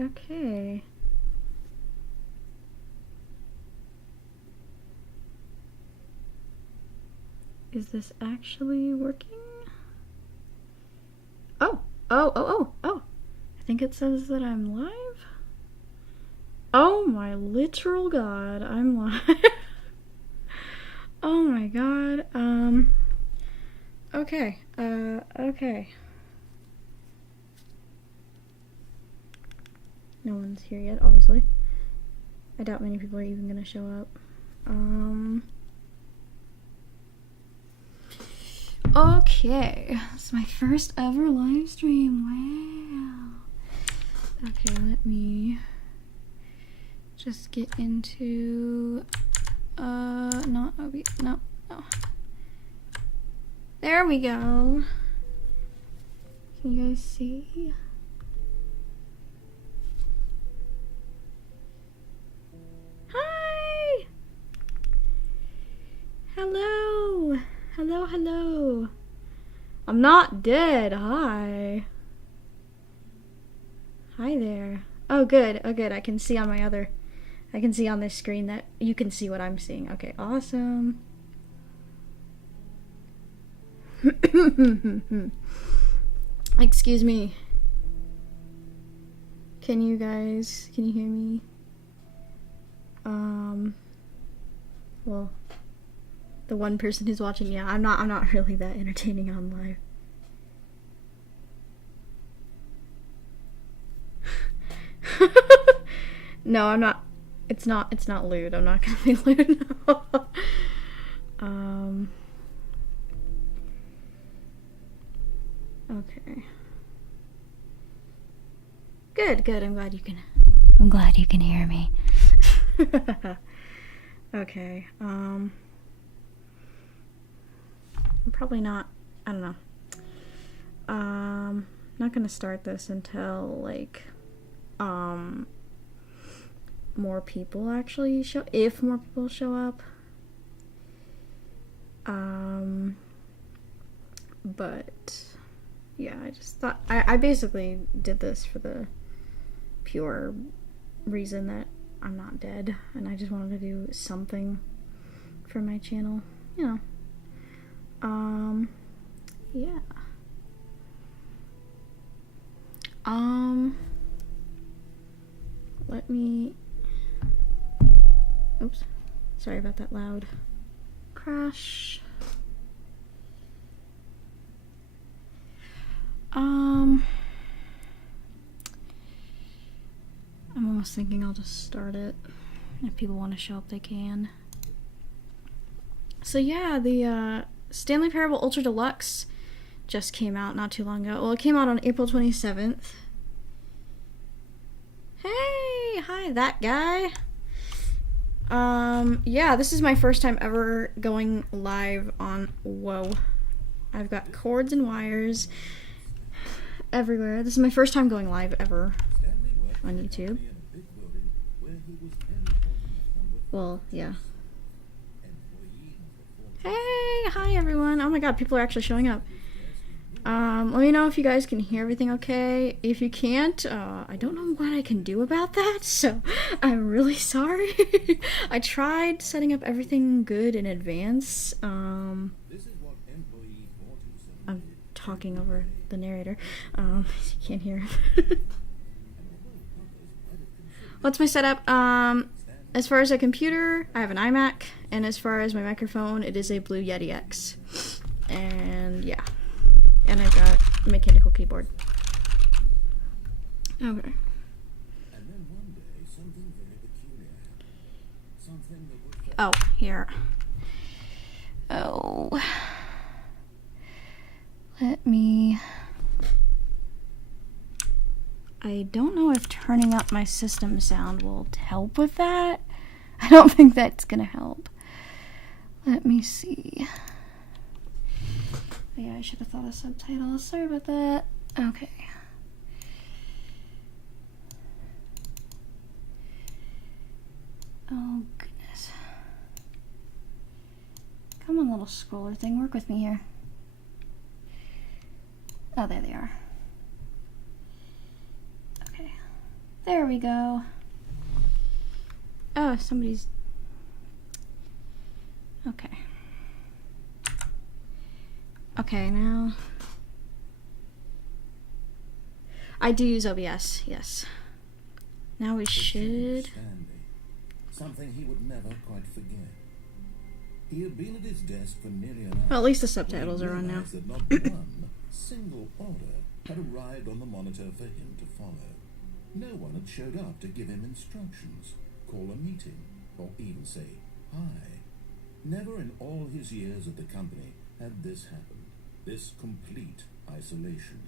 Okay. Is this actually working? Oh! I think it says that I'm live? Oh my literal god, I'm live. Oh my god, okay, okay. No one's here yet, obviously. I doubt many people are even gonna show up. Okay, it's my first ever live stream, wow. Okay, let me just get into, not OB, no. There we go. Can you guys see? Hi! Hello! Hello, hello. I'm not dead, hi. Hi there. Oh good, I can see on my other, I can see on this screen that you can see what I'm seeing. Okay, awesome. Excuse me. Can you hear me? Well, the one person who's watching, yeah, I'm not really that entertaining on live. No, I'm not. It's not lewd. I'm not gonna be lewd. No. Okay. Good. I'm glad you can hear me. Okay. I'm probably not. I don't know. Not gonna start this until like more people actually show, if more people show up. But yeah, I just thought I basically did this for the pure reason that I'm not dead and I just wanted to do something for my channel, you know. Yeah. Let me, oops, sorry about that loud crash. I'm almost thinking I'll just start it. If people want to show up, they can. So yeah, the Stanley Parable Ultra Deluxe just came out not too long ago. Well, it came out on April 27th. Hey, hi, that guy. Yeah, this is my first time ever going live on, whoa. I've got cords and wires everywhere. This is my first time going live ever on YouTube. Well, yeah. Hey, hi everyone. Oh my god, people are actually showing up. Let me know if you guys can hear everything okay. If you can't, I don't know what I can do about that, so I'm really sorry. I tried setting up everything good in advance. I'm talking over the narrator. You can't hear. What's my setup? As far as a computer, I have an iMac, and as far as my microphone, it is a Blue Yeti X. And yeah. And I've got a mechanical keyboard. Okay. Oh, here. Oh. Let me... I don't know if turning up my system sound will help with that. I don't think that's gonna help. Let me see. Yeah, I should have thought of subtitles. Sorry about that. Okay. Oh, goodness. Come on, little scroller thing. Work with me here. Oh, there they are. Okay. There we go. Oh, somebody's... Okay. Okay, now... I do use OBS, yes. Now we should... Stanley. Something he would never quite forget. He had been at his desk for nearly an hour. Well, at least the subtitles are on now. That not one single order had arrived on the monitor for him to follow. No one had showed up to give him instructions, call a meeting, or even say hi. Never in all his years at the company had this happened. This complete isolation.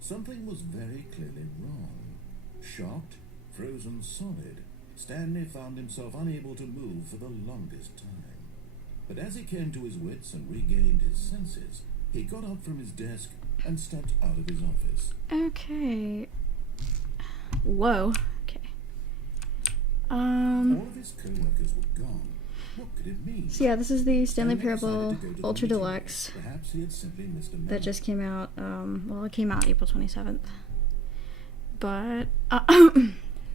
Something was very clearly wrong. Shocked, frozen solid, Stanley found himself unable to move for the longest time. But as he came to his wits and regained his senses, he got up from his desk and stepped out of his office. Okay. Whoa. Okay. All of his co-workers were gone. What could it mean? So yeah, this is the Stanley Stanley Parable decided to go to the Ultra meeting. Deluxe Perhaps he had simply missed a that memo. just came out. Well, it came out April 27th. But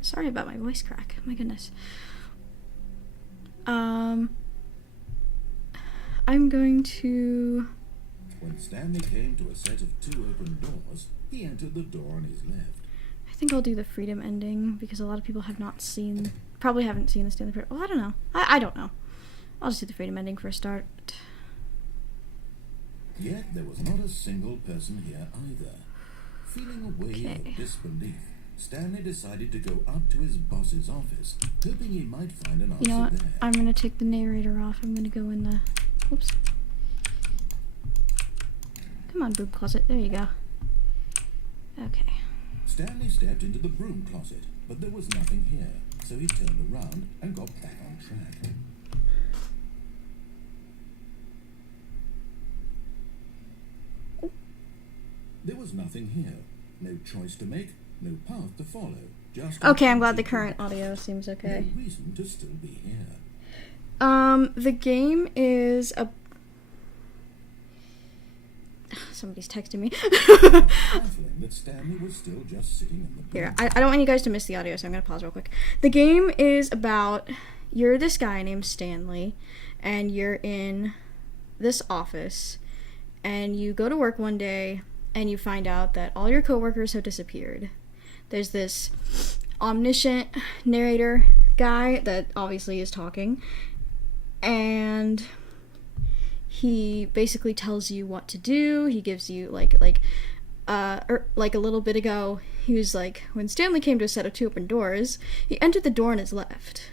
sorry about my voice crack. My goodness. I'm going to... When Stanley came to a set of 2 open doors, he entered the door on his left. I think I'll do the freedom ending because a lot of people have not seen, probably haven't seen the Stanley Parable. Well, I don't know. I don't know. I'll just do the freedom ending for a start. Yet there was not a single person here either. Feeling a wave Okay. of disbelief, Stanley decided to go up to his boss's office, hoping he might find an answer You know what? there. I'm gonna take the narrator off. I'm gonna go in the... Oops. Come on, boob closet. There you go. Okay. Stanley stepped into the broom closet, but there was nothing here, so he turned around and got back on track. There was nothing here. No choice to make, no path to follow. Just Okay, I'm glad the current audio seems okay. no reason to still be here. The game is a... Somebody's texting me. Baffling that Stanley was still just sitting in the broom. Here, I don't want you guys to miss the audio, so I'm gonna pause real quick. The game is about... You're this guy named Stanley, and you're in this office, and you go to work one day, and you find out that all your coworkers have disappeared. There's this omniscient narrator guy that obviously is talking, and he basically tells you what to do. He gives you like a little bit ago, he was like, when Stanley came to a set of 2 open doors, he entered the door on his left.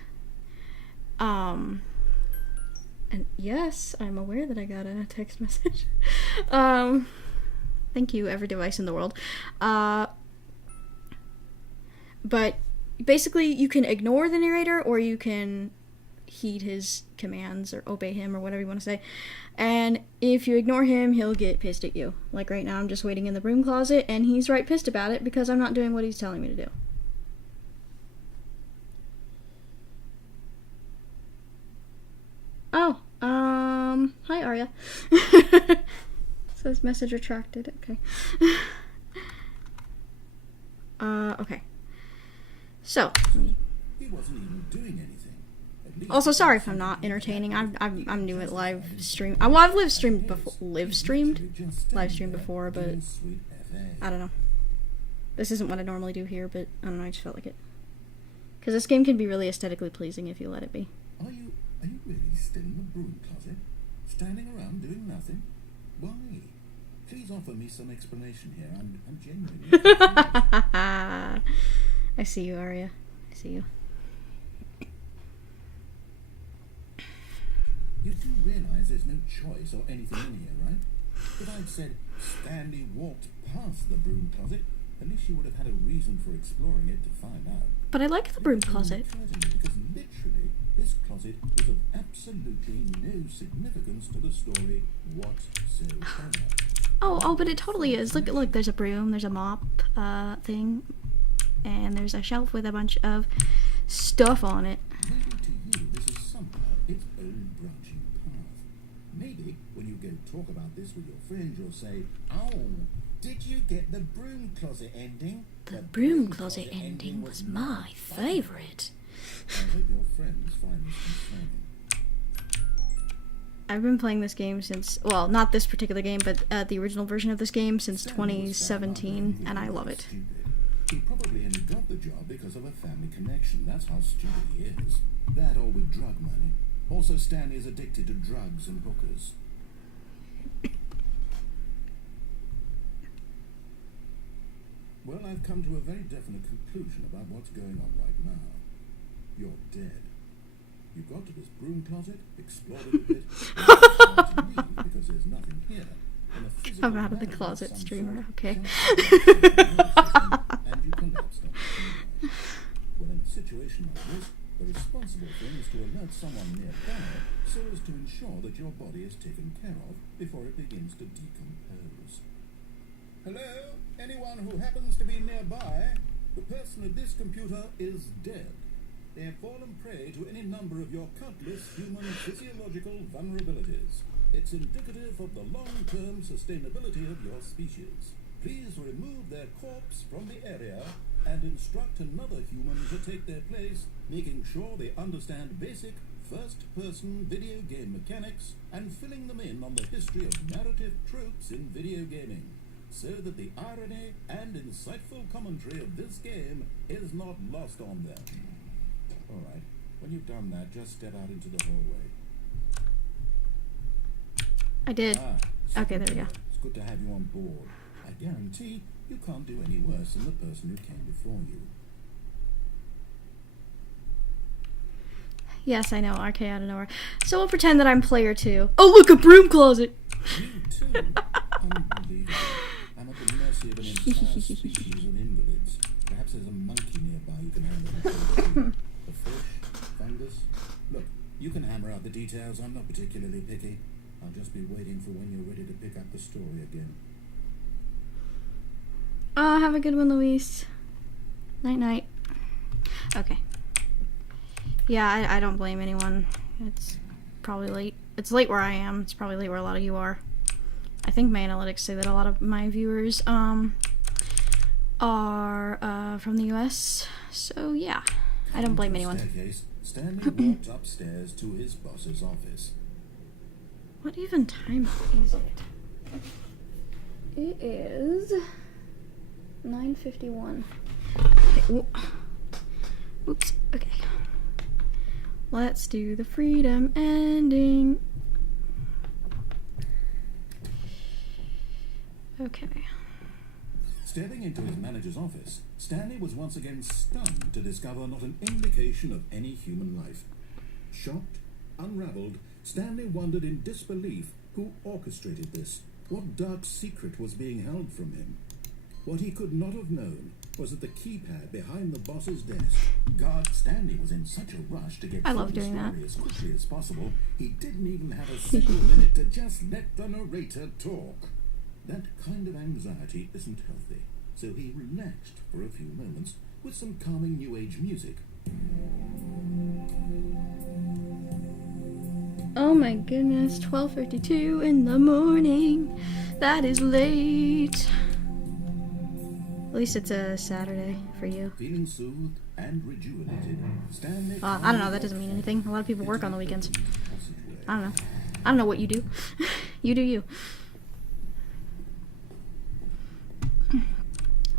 And yes, I'm aware that I got a text message. Thank you, every device in the world. But basically, you can ignore the narrator, or you can heed his commands, or obey him, or whatever you want to say. And if you ignore him, he'll get pissed at you. Like right now, I'm just waiting in the broom closet, and he's right pissed about it because I'm not doing what he's telling me to do. Oh, hi Arya. Says message retracted, okay. Okay. So, He wasn't even doing anything. At least also sorry if I'm not entertaining. I'm new at live stream. Well, I've live streamed before, but Sweet FA. I don't know. This isn't what I normally do here, but I don't know, I just felt like it. Because this game can be really aesthetically pleasing if you let it be. Are you really still in the broom closet? Standing around doing nothing? Why? Please offer me some explanation here. I'm genuinely confused. I see you, Arya. I see you. You do realize there's no choice or anything in here, right? If I'd said Stanley walked past the broom closet, at least you would have had a reason for exploring it to find out. But I like the broom closet. Because literally, this closet is of absolutely no significance to the story whatsoever. Oh, but it totally is. Look, there's a broom, there's a mop, thing, and there's a shelf with a bunch of stuff on it. Maybe to you this is somehow its own branching path. Maybe when you go talk about this with your friends, you'll say, "Oh, Did you get the broom closet ending? The broom closet ending was my favorite. I hope your friends find this concerning. I've been playing this game since, well, not this particular game, but the original version of this game since 2017, and I love it. He probably only got the job because of a family connection. That's how stupid he is. That or with drug money. Also, Stanley is addicted to drugs and hookers. Well, I've come to a very definite conclusion about what's going on right now. You're dead. You got to this broom closet, explored it a bit, and to leave because there's nothing here. I'm out of the closet, streamer, okay. And you collapsed on it. Well, in a situation like this, the responsible thing is to alert someone nearby so as to ensure that your body is taken care of before it begins to decompose. Hello? Anyone who happens to be nearby? The person at this computer is dead. They have fallen prey to any number of your countless human physiological vulnerabilities. It's indicative of the long-term sustainability of your species. Please remove their corpse from the area and instruct another human to take their place, making sure they understand basic first-person video game mechanics and filling them in on the history of narrative tropes in video gaming, so that the irony and insightful commentary of this game is not lost on them. All right, when you've done that, just step out into the hallway. I did. Okay, there we go. It's good to have you on board. I guarantee you can't do any worse than the person who came before you. Yes, I know, RK out of nowhere. So we'll pretend that I'm player 2. Oh, look, a broom closet! You too? Unbelievable. I'm at the mercy of an entire species of invalids. Perhaps there's a monkey nearby you can handle. A fish? Fungus? Look, you can hammer out the details. I'm not particularly picky. I'll just be waiting for when you're ready to pick up the story again. Oh, have a good one, Luis. Night-night. Okay. Yeah, I don't blame anyone. It's probably late. It's late where I am. It's probably late where a lot of you are. I think my analytics say that a lot of my viewers are from the US. So yeah, I don't blame anyone. Stanley walked upstairs to his boss's office. What even time is it? It is 9:51. Okay, oops. Okay. Let's do the freedom ending. Okay. Stepping into his manager's office, Stanley was once again stunned to discover not an indication of any human life. Shocked, unraveled, Stanley wondered in disbelief who orchestrated this, what dark secret was being held from him. What he could not have known was that the keypad behind the boss's desk. God, Stanley was in such a rush to get through the story as quickly as possible, he didn't even have a single minute to just let the narrator talk. That kind of anxiety isn't healthy, so he relaxed for a few moments with some calming new age music. Oh my goodness, 12:52 in the morning. That is late. At least it's a Saturday for you. Feeling soothed and rejuvenated, Stanley I don't know, that doesn't mean anything. A lot of people work on the weekends. I don't know. I don't know what you do. You do you.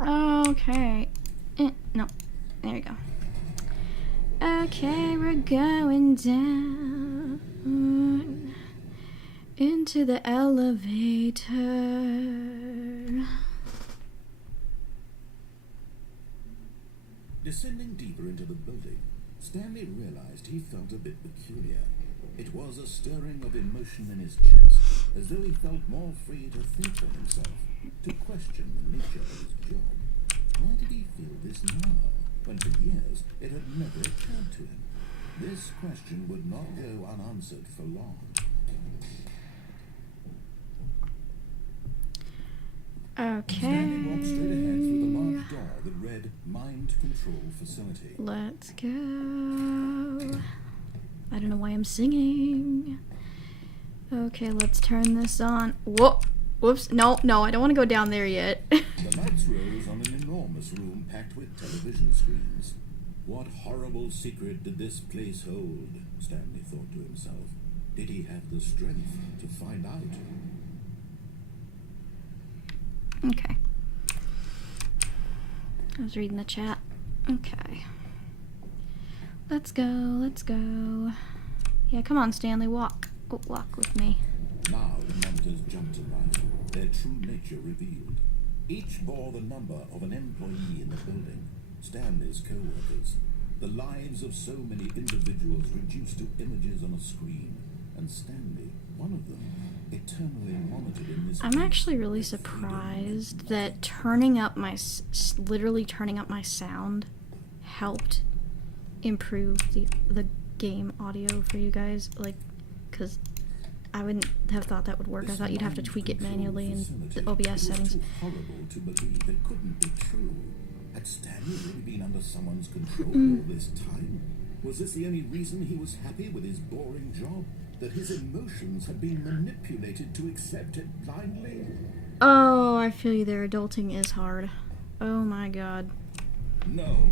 Okay. No. There we go. Okay, we're going down into the elevator. Descending deeper into the building, Stanley realized he felt a bit peculiar. It was a stirring of emotion in his chest, as though he felt more free to think for himself, to question the nature of his job. Why did he feel this now, when for years it had never occurred to him? This question would not go unanswered for long. Okay. Stanley walked straight ahead through the large door that read Mind Control Facility. Let's go. I don't know why I'm singing. Okay, let's turn this on. Whoa! Whoops. No, no, I don't want to go down there yet. The lights rose on an enormous room packed with television screens. What horrible secret did this place hold? Stanley thought to himself. Did he have the strength to find out? Okay. I was reading the chat. Okay. Let's go, let's go. Yeah, come on, Stanley, walk. Oh, walk with me. Now the monitors jumped to life, their true nature revealed. Each bore the number of an employee in the building, Stanley's co-workers. The lives of so many individuals reduced to images on a screen, and Stanley, one of them, eternally monitored in this. I'm actually really surprised that turning up my, literally turning up my sound helped improve the game audio for you guys, like, because I wouldn't have thought that would work. I thought you'd have to tweak it manually in the OBS settings. It was too horrible to believe it couldn't be true. Had Stanley really been under someone's control all this time? Was this the only reason he was happy with his boring job? That his emotions had been manipulated to accept it blindly? Oh, I feel you there. Adulting is hard. Oh my god. No.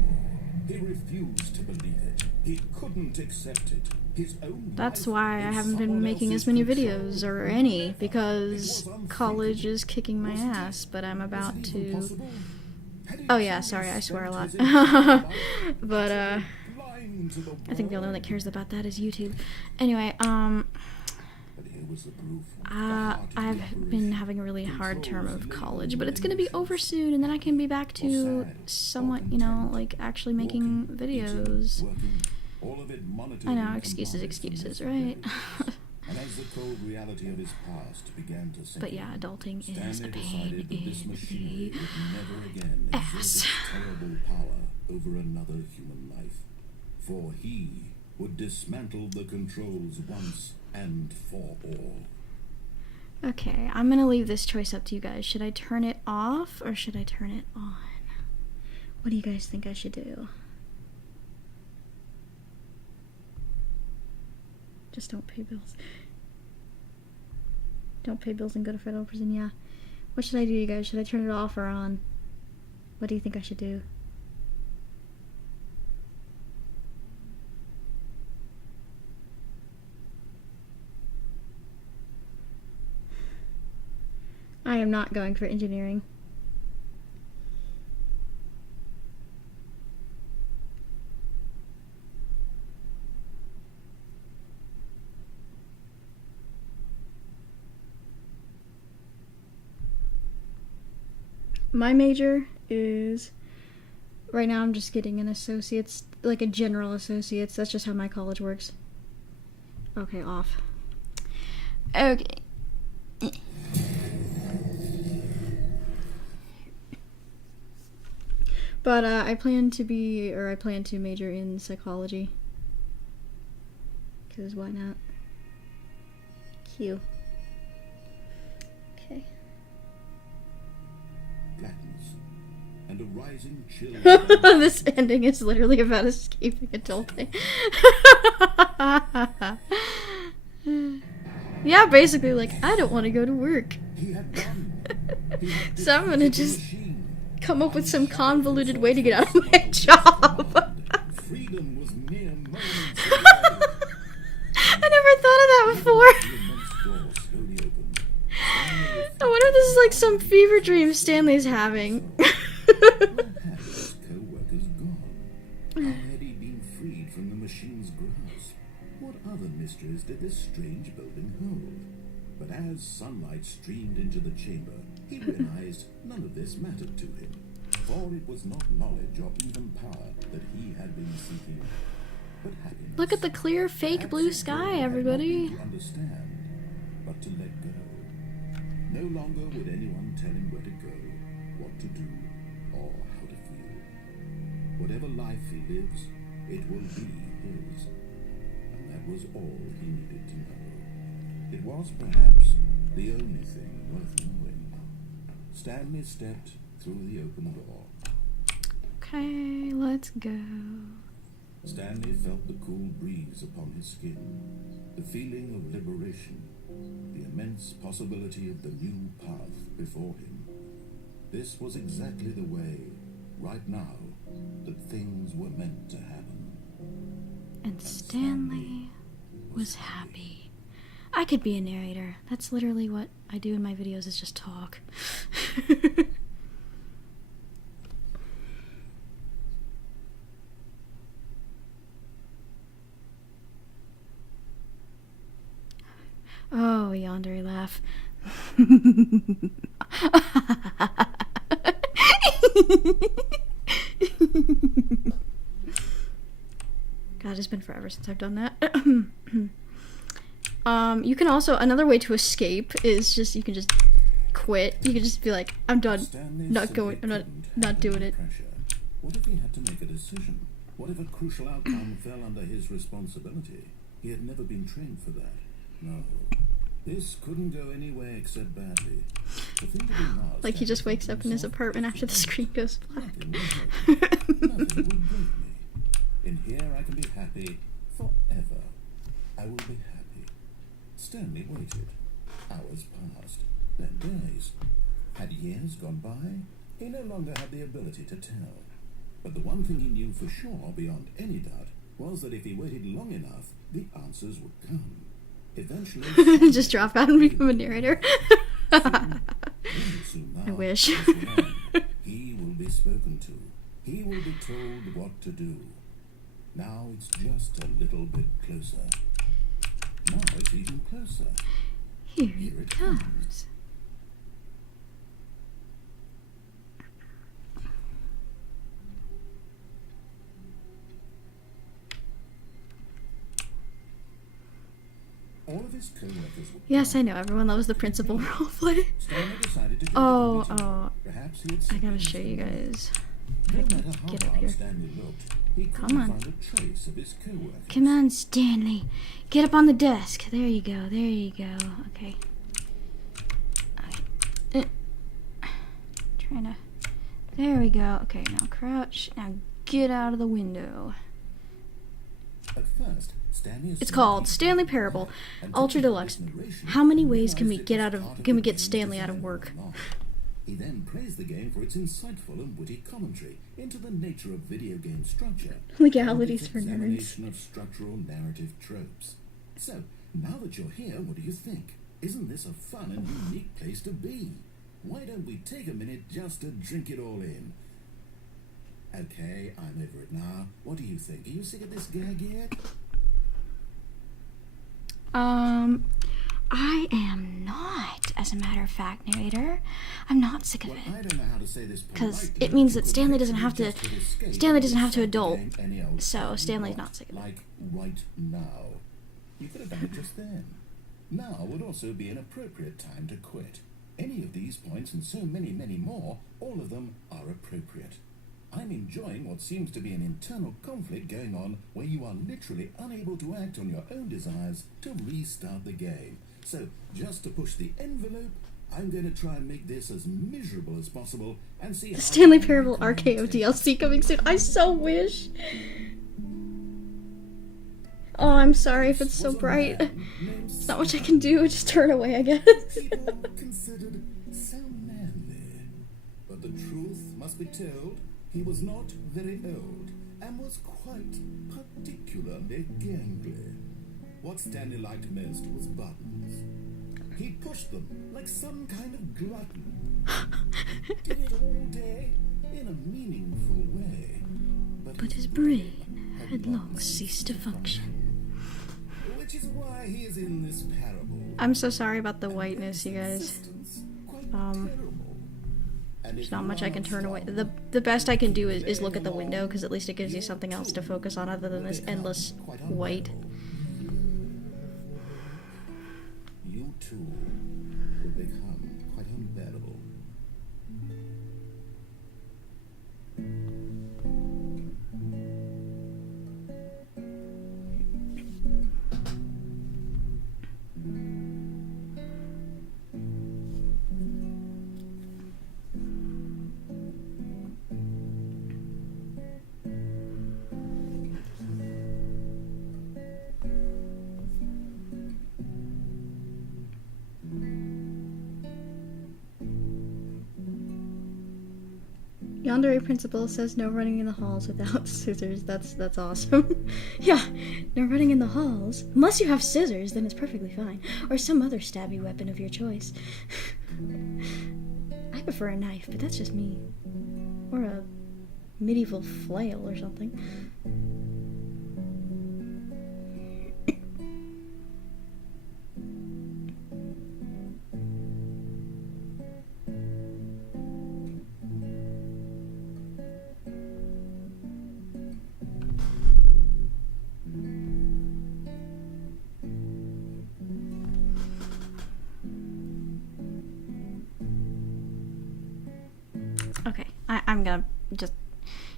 He refused to believe it. He couldn't accept it. His own That's life why I in haven't been someone making else's as many control videos or would any never. because It was college is unthinkable. kicking my Wasn't it? ass, but I'm about Was it even to... possible? Had he Oh yeah, truly sorry, I swear a lot. spent his entire life But blind to the I think the only one that world? cares about that is YouTube. Anyway, But here was the proof. The heart of the I've been operation. having a really hard term Controls of labeled college, but it's gonna be over emotions. soon, and then I can be back to Or sad, somewhat, or you know, content. like actually making Walking, videos. eating, working, all of it monitored I know, and excuses, combined from excuses, this right? day. And as the cold reality of his past began to sink But yeah, in, adulting is a Stanley pain decided that this in machinery the would never again exert ass. its terrible power over another human life. For he would dismantle the controls once and for all. Okay, I'm gonna leave this choice up to you guys. Should I turn it off or should I turn it on? What do you guys think I should do? Just don't pay bills. Don't pay bills and go to Federal prison, yeah. What should I do, you guys? Should I turn it off or on? What do you think I should do? I am not going for engineering. My major is, right now I'm just getting an associate's, like a general associate's. That's just how my college works. Okay, off. Okay. But I plan to major in psychology. Because why not? Q. Okay. Blackness and a rising chill. This ending is literally about escaping adulting. Yeah, basically, like, I don't want to go to work. He had won. He had So I'm gonna defeated the just machine. come up with some convoluted way to get out of my job. Freedom was mere moments away. I never thought of that before. The immense door slowly opened. I wonder if this is like some fever dream Stanley's having. Where had his co-workers gone? How had he been freed from the machine's grasp? What other mysteries did this strange building hold? But as sunlight streamed into the chamber, he realized none of this mattered to him. For it was not knowledge or even power that he had been seeking, but happiness. Look at the clear, fake blue sky, everybody. To understand, but to let go. No longer would anyone tell him where to go, what to do, or how to feel. Whatever life he lives, it will be his. And that was all he needed to know. It was perhaps the only thing worth knowing. Stanley stepped through the open door. Okay, let's go. Stanley felt the cool breeze upon his skin, the feeling of liberation, the immense possibility of the new path before him. This was exactly the way, right now, that things were meant to happen. And Stanley was happy. I could be a narrator. That's literally what I do in my videos, is just talk. Oh, yonder laugh. God, it's been forever since I've done that. You can also, another way to escape is just, you can just quit. You can just be like, I'm done. Stanley Not simply going, I'm not couldn't doing handle it. the pressure. What if he had to make a decision? What if a crucial outcome fell under his responsibility? He had never been trained for that. No. This couldn't go anywhere except badly. The thing to do now is Like he just Stanley wakes told up in his himself apartment this after the was screen goes black. Nothing will hurt me. Nothing will break me. In here I can be happy forever. I will be happy. Stanley waited. Hours passed, then days. Had years gone by? He no longer had the ability to tell. But the one thing he knew for sure, beyond any doubt, was that if he waited long enough, the answers would come. Eventually, Just drop out and become a narrator. soon I wish. He will be spoken to. He will be told what to do. Now it's just a little bit closer. Now it's even closer. Here it comes. All of his co-workers were Yes, I know. Everyone loves the principal roleplay. Stanley decided to go Oh, to the meeting. oh. Perhaps he had I gotta seen show you guys. No I can matter how get up hard here. Stanley looked, he Come couldn't on. find a trace of his co-workers. Come on, Stanley. Get up on the desk. There you go. There you go. Okay. Trying to... There we go. Okay, now crouch. Now get out of the window. At first, Stanley It's assumed called he Stanley was Parable, right, and Ultra took Deluxe. this narration How many and ways can we realized get it out was of... part Can we the get game's Stanley out of design work? all along. He then praised the game for its insightful and witty commentary into the nature of video game structure. Legalities and its for nerds. examination of structural narrative tropes. So, now that you're here, what do you think? Isn't this a fun and unique place to be? Why don't we take a minute just to drink it all in? Okay, I'm over it now. What do you think? Are you sick of this gag yet? I am not, as a matter of fact, narrator. I'm not sick of Well, it. I don't know how to say this Because politely, it means but that you Stanley could doesn't have to... just hit escape Stanley and doesn't have to restart the adult. game any old So time you Stanley's want, not sick of it. like right now. You could have done it just then. Now would also be an appropriate time to quit. Any of these points and so many, many more, all of them are appropriate. I'm enjoying what seems to be an internal conflict going on where you are literally unable to act on your own desires to restart the game. So, just to push the envelope, I'm going to try and make this as miserable as possible and see how Stanley long I Parable can RKO maintain. DLC coming soon. I so wish. Oh, I'm sorry if it's so Was a bright. man named There's not much I can do. Just turn away, I guess. people considered so manly. But the truth must be told, he was not very old and was quite particularly gangly. What Stanley liked most was buttons. He pushed them like some kind of glutton. Did it all day in a meaningful way. But his brain had long ceased to function. Which is why he is in this parable. I'm so sorry about the whiteness, you guys. Existence, quite Um, terrible. And There's if not you much I are can turn away. strong, The best I can do is look at the window, because at least it gives you something else to focus on other than this endless quite white. unbearable. You too will become quite unbearable. Yandere principal says no running in the halls without scissors. That's awesome. Yeah, no running in the halls. Unless you have scissors, then it's perfectly fine. Or some other stabby weapon of your choice. I prefer a knife, but that's just me. Or a medieval flail or something. Okay, I'm gonna just...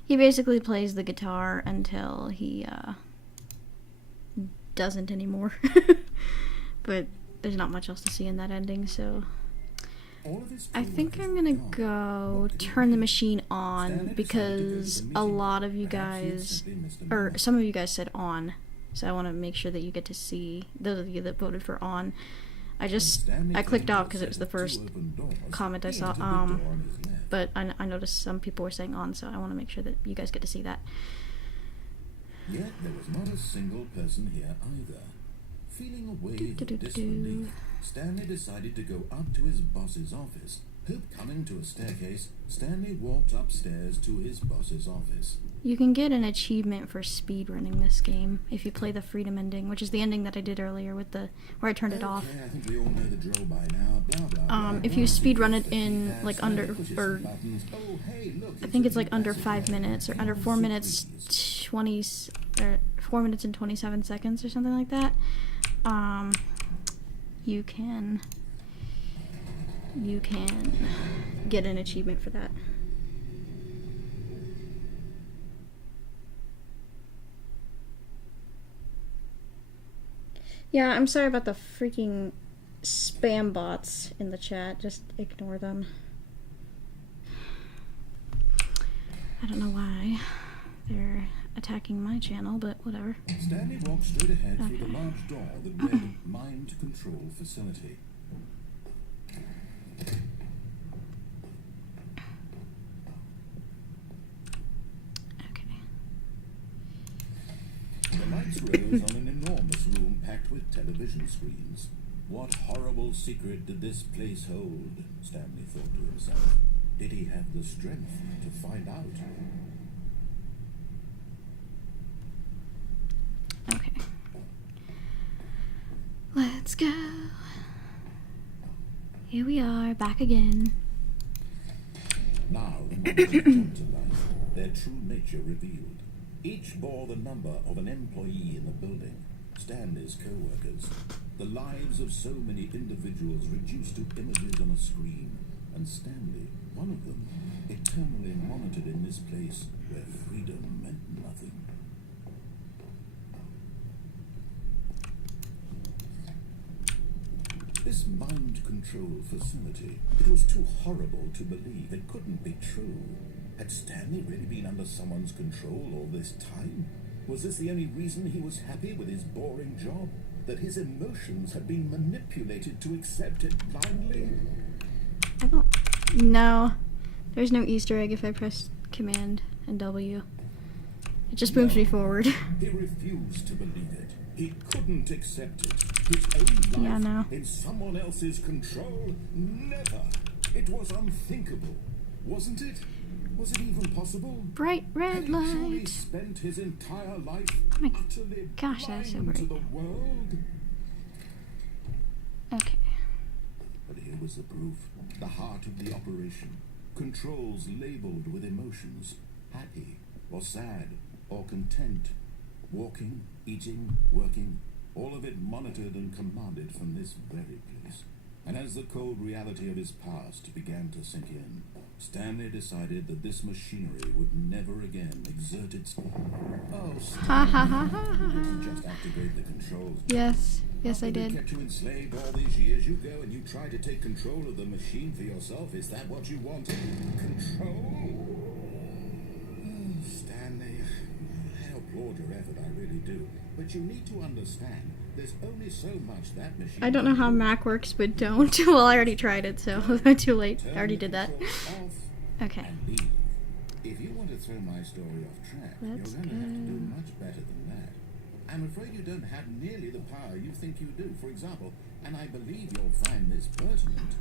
He basically plays the guitar until he, doesn't anymore. But there's not much else to see in that ending, so... I think I'm gonna go turn the machine on, because a lot of you guys, or some of you guys said on, so I want to make sure that you get to see, those of you that voted for on. I clicked off because it was the first comment I saw, but I noticed some people were saying on, so I want to make sure that you guys get to see that. Yet there was not a single person here either. Feeling a wave of disbelief, Stanley decided to go up to his boss's office. Coming to a staircase, Stanley walked upstairs to his boss's office. You can get an achievement for speedrunning this game if you play the freedom ending, which is the ending that I did earlier with the where I turned it off. I think we all know the drill by now. Blah, blah, If you speedrun it in like under, or I think it's like under 5 minutes or under 4 minutes 20 or 4 minutes and 27 seconds or something like that, you can get an achievement for that. Yeah, I'm sorry about the freaking spam bots in the chat. Just ignore them. I don't know why they're attacking my channel, but whatever. Stanley walked straight ahead through the large door that read Mind Control Facility. The lights rose on an enormous room packed with television screens. What horrible secret did this place hold? Stanley thought to himself. Did he have the strength to find out? Okay. Let's go. Here we are, back again. Now the monsters come to life, their true nature revealed. Each bore the number of an employee in the building, Stanley's co-workers. The lives of so many individuals reduced to images on a screen, and Stanley, one of them, eternally monitored in this place where freedom meant nothing. This mind control facility, it was too horrible to believe. It couldn't be true. Had Stanley really been under someone's control all this time? Was this the only reason he was happy with his boring job? That his emotions had been manipulated to accept it blindly? I don't... No. There's no Easter egg if I press Command and W. It just moves me forward. He refused to believe it. He couldn't accept it. His own life in someone else's control? Never. It was unthinkable. Wasn't it? Was it even possible? Bright red light. Had he spent his entire life utterly gosh, that's so blind to bright. the world? Okay. But here was the proof. The heart of the operation. Controls labeled with emotions. Happy, or sad, or content. Walking, eating, working. All of it monitored and commanded from this very place. And as the cold reality of his past began to sink in, Stanley decided that this machinery would never again exert its... Oh, Stanley, you didn't just activate the controls. Yes, yes I After did. they kept you enslaved all these years, you go and you try to take control of the machine for yourself. Is that what you want? Control? Oh, Stanley, I applaud your effort, I really do. But you need to understand, there's only so much that machine... I don't know how Mac works, but don't. Well, I already tried it, so too late. I already did that. Okay. And leave. If you want to throw my story off track, That's you're going to have to do good. much better than that. I'm afraid you don't have nearly the power you think you do. For example, and I believe you'll find this pertinent,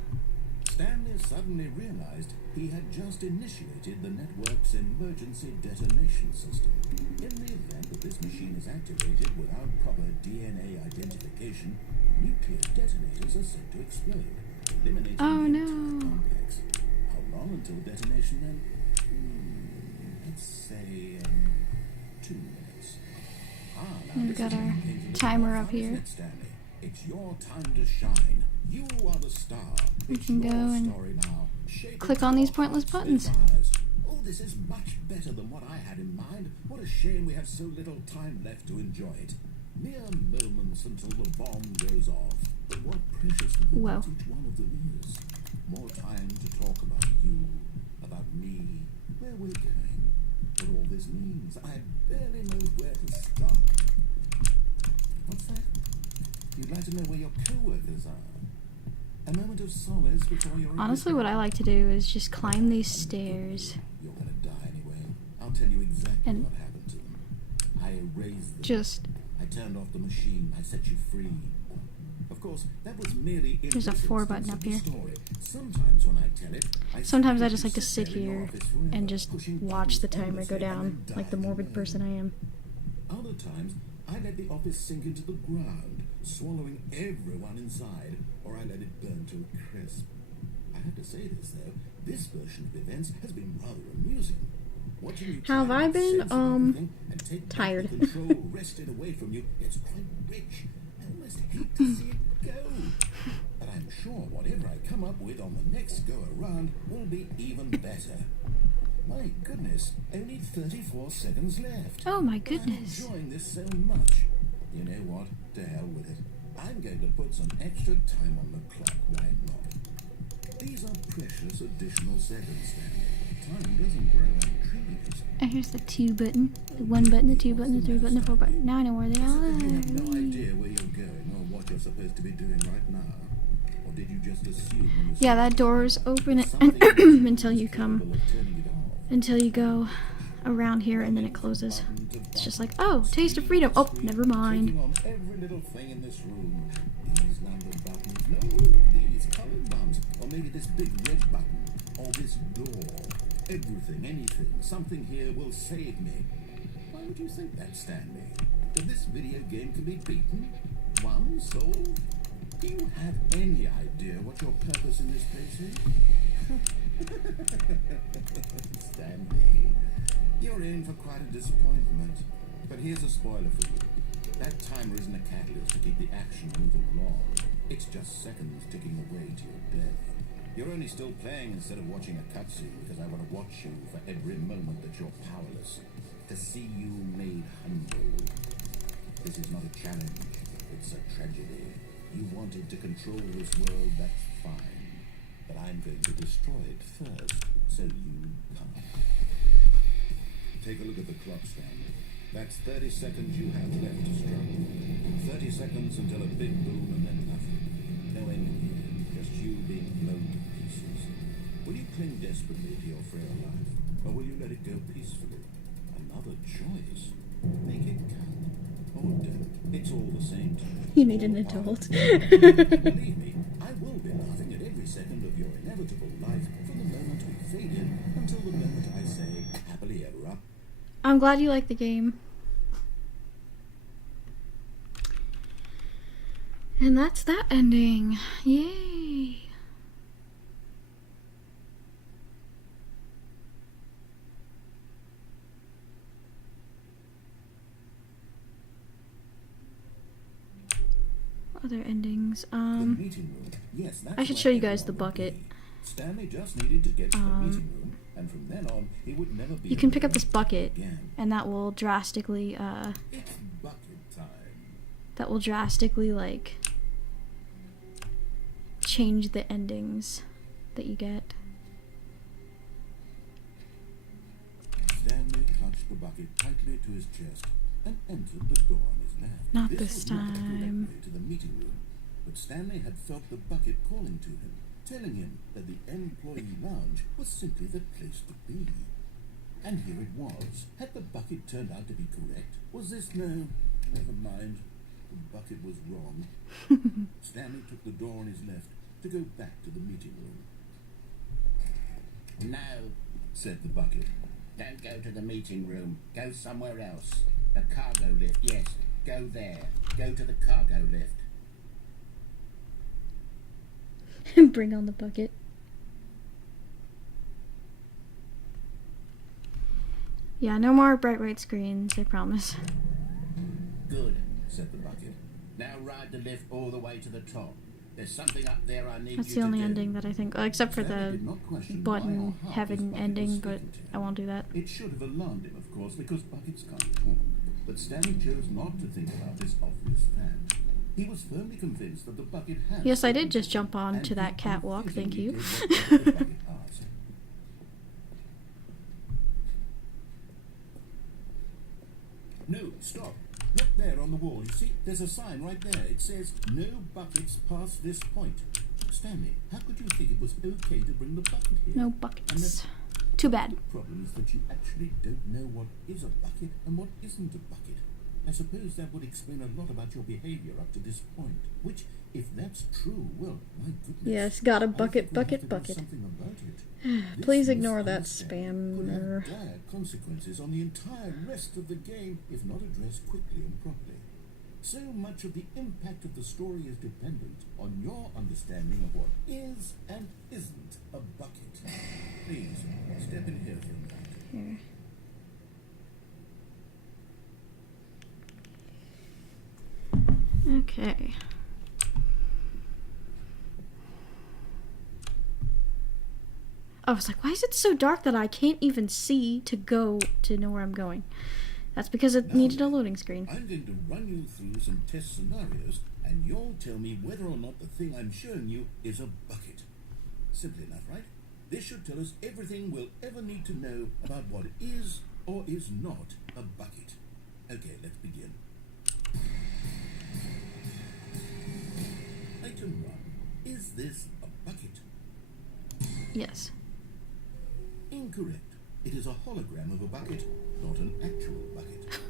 Stanley suddenly realized he had just initiated the network's emergency detonation system. In the event that this machine is activated without proper DNA identification, nuclear detonators are said to explode, eliminating Oh the no. entire complex. How long until detonation then? Let's say 2 minutes. Now We've this got is our when things look timer more up fun, isn't here. it, Stanley? It's your time to shine. You are the star. We It's can your go and story now. Shape click it on to these your pointless heart's buttons. desires. Oh, this is much better than what I had in mind. What a shame we have so little time left to enjoy it. Mere moments until the bomb goes off. But what precious moments Whoa. each one of them is. More time to talk about you, about me, where we're going. What all this means, I barely know where to start. What's that? You'd like to know where your co-workers are? A moment of solace before your Honestly, what I like to do is just climb these stairs. You're gonna die anyway. I'll tell you exactly And what happened to them. I erased them. just... I turned off the machine. I set you free. Of course, that was merely There's a 4 innocent button of up the here. story. Sometimes when I tell it, Sometimes I secretly just like to sit there in your here office forever, and just pushing watch the buttons timer go endlessly and down, then like the dying morbid alone. person I am. Other times, I let the office sink into the ground, swallowing everyone inside, or I let it burn to a crisp. I have to say this, though, this version of events has been rather amusing. Watching you How have try I and been? sense everything and take back Tired. the control wrested away from you, it's quite rich. I almost hate to see it go. But I'm sure whatever I come up with on the next go-around will be even better. My goodness, only 34 seconds left. Oh my But I'm goodness. enjoying this so much. You know what? To hell with it. I'm going to put some extra time on the clock. Why not? These are precious additional seconds, Stanley. Time doesn't grow on trees. And here's the 2 button, the 1 button, the 2 button, the 3 button, the 4 button. Now I know where they Is it that you have no are. idea where you're going or what you're supposed to be doing right now? Or did you just assume when you Yeah, saw that it? door's open Something in this until room you is come, capable of turning it off. until you go around here and then it closes. It's just like, oh, taste of freedom. Oh, never mind. Clicking on every little thing in this room. These number buttons. No, these colored ones. Or maybe this big red button. Or this door. Everything, anything, something here will save me. Why would you think that, Stanley? That this video game can be beaten? Won? Sold? Do you have any idea what your purpose in this place is? Stanley, you're in for quite a disappointment. But here's a spoiler for you. That timer isn't a catalyst to keep the action moving along. It's just seconds ticking away to your death. You're only still playing instead of watching a cutscene because I want to watch you for every moment that you're powerless. To see you made humble. This is not a challenge. It's a tragedy. You wanted to control this world, that's fine. But I'm going to destroy it first, so you can't. Take a look at the clock, Stanley. That's 30 seconds you have left to struggle. 30 seconds until a big boom and then nothing. No end, just you being blown to pieces. Will you cling desperately to your frail life, or will you let it go peacefully? Another choice. Make it count. Or don't. It's all the same to me. You need an adult. Believe me, I will be laughing at every second of your inevitable life from the moment we fade in until the moment I say happily ever after. I'm glad you like the game. And that's that ending. Yay. Other endings. The meeting room. Yes, that's I should where show you guys everyone the would bucket. be. Stanley just needed to get to the meeting room, and from then on, he would never be. You can pick up this bucket, again. and that will drastically, It's bucket time. like, change the endings that you get. Stanley clutched the bucket tightly to his chest and entered the door on his left. Not This this was not the correct time. way to the meeting room, but Stanley had felt the bucket calling to him, telling him that the employee lounge was simply the place to be. And here it was. Had the bucket turned out to be correct? Was this no? Never mind. The bucket was wrong. Stanley took the door on his left to go back to the meeting room. No, said the bucket. Don't go to the meeting room. Go somewhere else. The cargo lift, yes. Go there. Go to the cargo lift. Bring on the bucket. Yeah, no more bright white screens, I promise. Good, said the bucket. Now ride the lift all the way to the top. There's something up there I need That's you the to only do. ending that I think, except for the button heaven ending, but I won't do that. It should have alarmed him, of course, because buckets can't talk. But Stanley chose not to think about this obvious fact. He was firmly convinced that the bucket had... Yes, I did just jump on to that catwalk, thank you. No, stop. Look there on the wall. You see, there's a sign right there. It says, no buckets past this point. Stanley, how could you think it was okay to bring the bucket here? No buckets. Too bad. The problem is that you actually don't know what is a bucket and what isn't a bucket. I suppose that would explain a lot about your behavior up to this point. Which, if that's true, well, my goodness. Yes, got a bucket, I think bucket, we'll have to do bucket. something about it. Please This ignore that misunderstanding could spammer. have dire consequences on the entire rest of the game if not addressed quickly and properly. So much of the impact of the story is dependent on your understanding of what is and isn't a bucket. Please, step in here for a moment. Here. Okay. I was like, why is it so dark that I can't even see to go to know where I'm going? That's because it needed a loading screen. I'm going to run you through some test scenarios, and you'll tell me whether or not the thing I'm showing you is a bucket. Simple enough, right? This should tell us everything we'll ever need to know about what is or is not a bucket. Okay, let's begin. Item 1. Is this a bucket? Yes. Incorrect. It is a hologram of a bucket, not an actual bucket.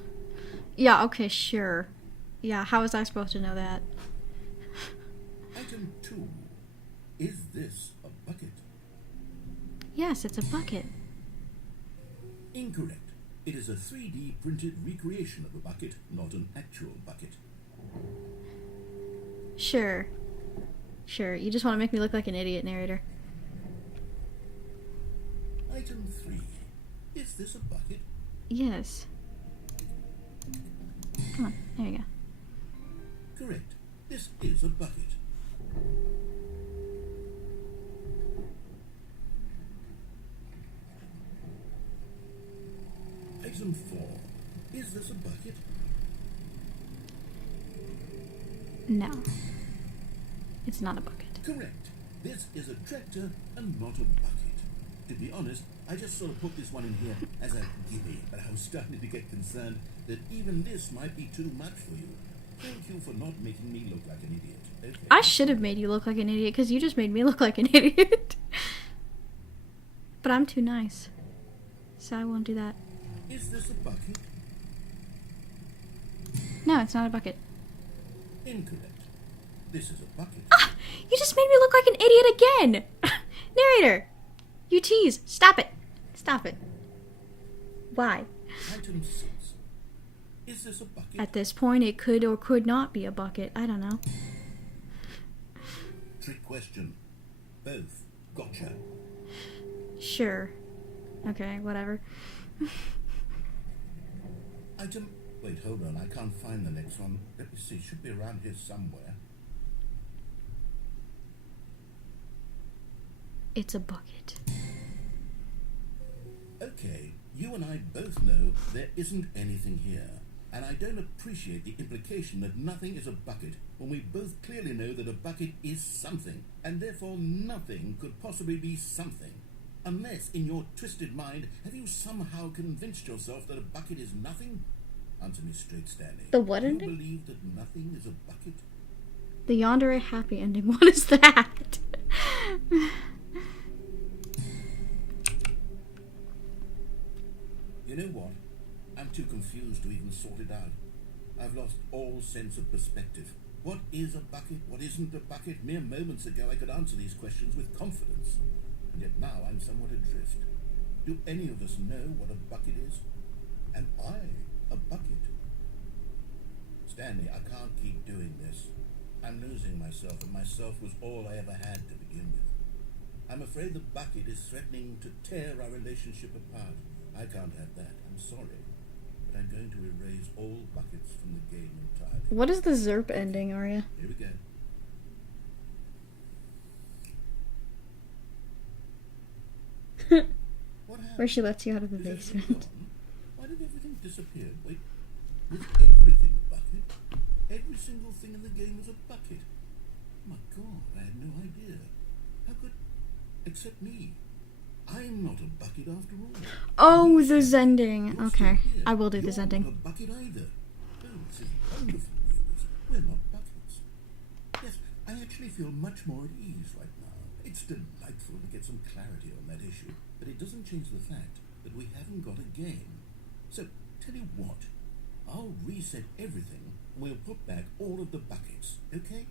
Yeah, okay, sure. Yeah, how was I supposed to know that? Item 2. Is this a bucket? Yes, it's a bucket. Incorrect. It is a 3D printed recreation of a bucket, not an actual bucket. Sure. Sure, you just want to make me look like an idiot, narrator. Item 3. Is this a bucket? Yes. Come on, there you go. Correct. This is a bucket. Item 4. Is this a bucket? No. It's not a bucket. Correct. This is a tractor and not a bucket. To be honest, I just sort of put this one in here as a gimme, but I was starting to get concerned that even this might be too much for you. Thank you for not making me look like an idiot. Okay. I should have made you look like an idiot because you just made me look like an idiot. But I'm too nice. So I won't do that. Is this a bucket? No, it's not a bucket. Incorrect. This is a bucket. Ah! You just made me look like an idiot again! Narrator! You tease! Stop it! Stop it. Why? Item 6. Is this a bucket? At this point, it could or could not be a bucket. I don't know. Trick question. Both. Gotcha. Sure. Okay, whatever. Item... Wait, hold on. I can't find the next one. Let me see. It should be around here somewhere. It's a bucket. Okay, you and I both know there isn't anything here. And I don't appreciate the implication that nothing is a bucket when we both clearly know that a bucket is something, and therefore nothing could possibly be something. Unless, in your twisted mind, have you somehow convinced yourself that a bucket is nothing? Answer me straight, Stanley. The what Do you ending? believe that nothing is a bucket? The yonder a happy ending. What is that? You know what? I'm too confused to even sort it out. I've lost all sense of perspective. What is a bucket? What isn't a bucket? Mere moments ago I could answer these questions with confidence. And yet now I'm somewhat adrift. Do any of us know what a bucket is? Am I a bucket? Stanley, I can't keep doing this. I'm losing myself, and myself was all I ever had to begin with. I'm afraid the bucket is threatening to tear our relationship apart. I can't have that. I'm sorry. But I'm going to erase all buckets from the game entirely. What is the ZERP ending, Arya? Here we go. What happened? Where she lets you out of the Is everything basement. gone? Why did everything disappear? Wait, was everything a bucket? Every single thing in the game was a bucket. My God, I had no idea. How could... Except me. I'm not a bucket after all. Oh, the Zending. You're Okay, still here. I will do the You're not Zending. a bucket either. Oh, this is wonderful news. We're not buckets. Yes, I actually feel much more at ease right now. It's delightful to get some clarity on that issue, but it doesn't change the fact that we haven't got a game. So, tell you what, I'll reset everything and we'll put back all of the buckets, okay?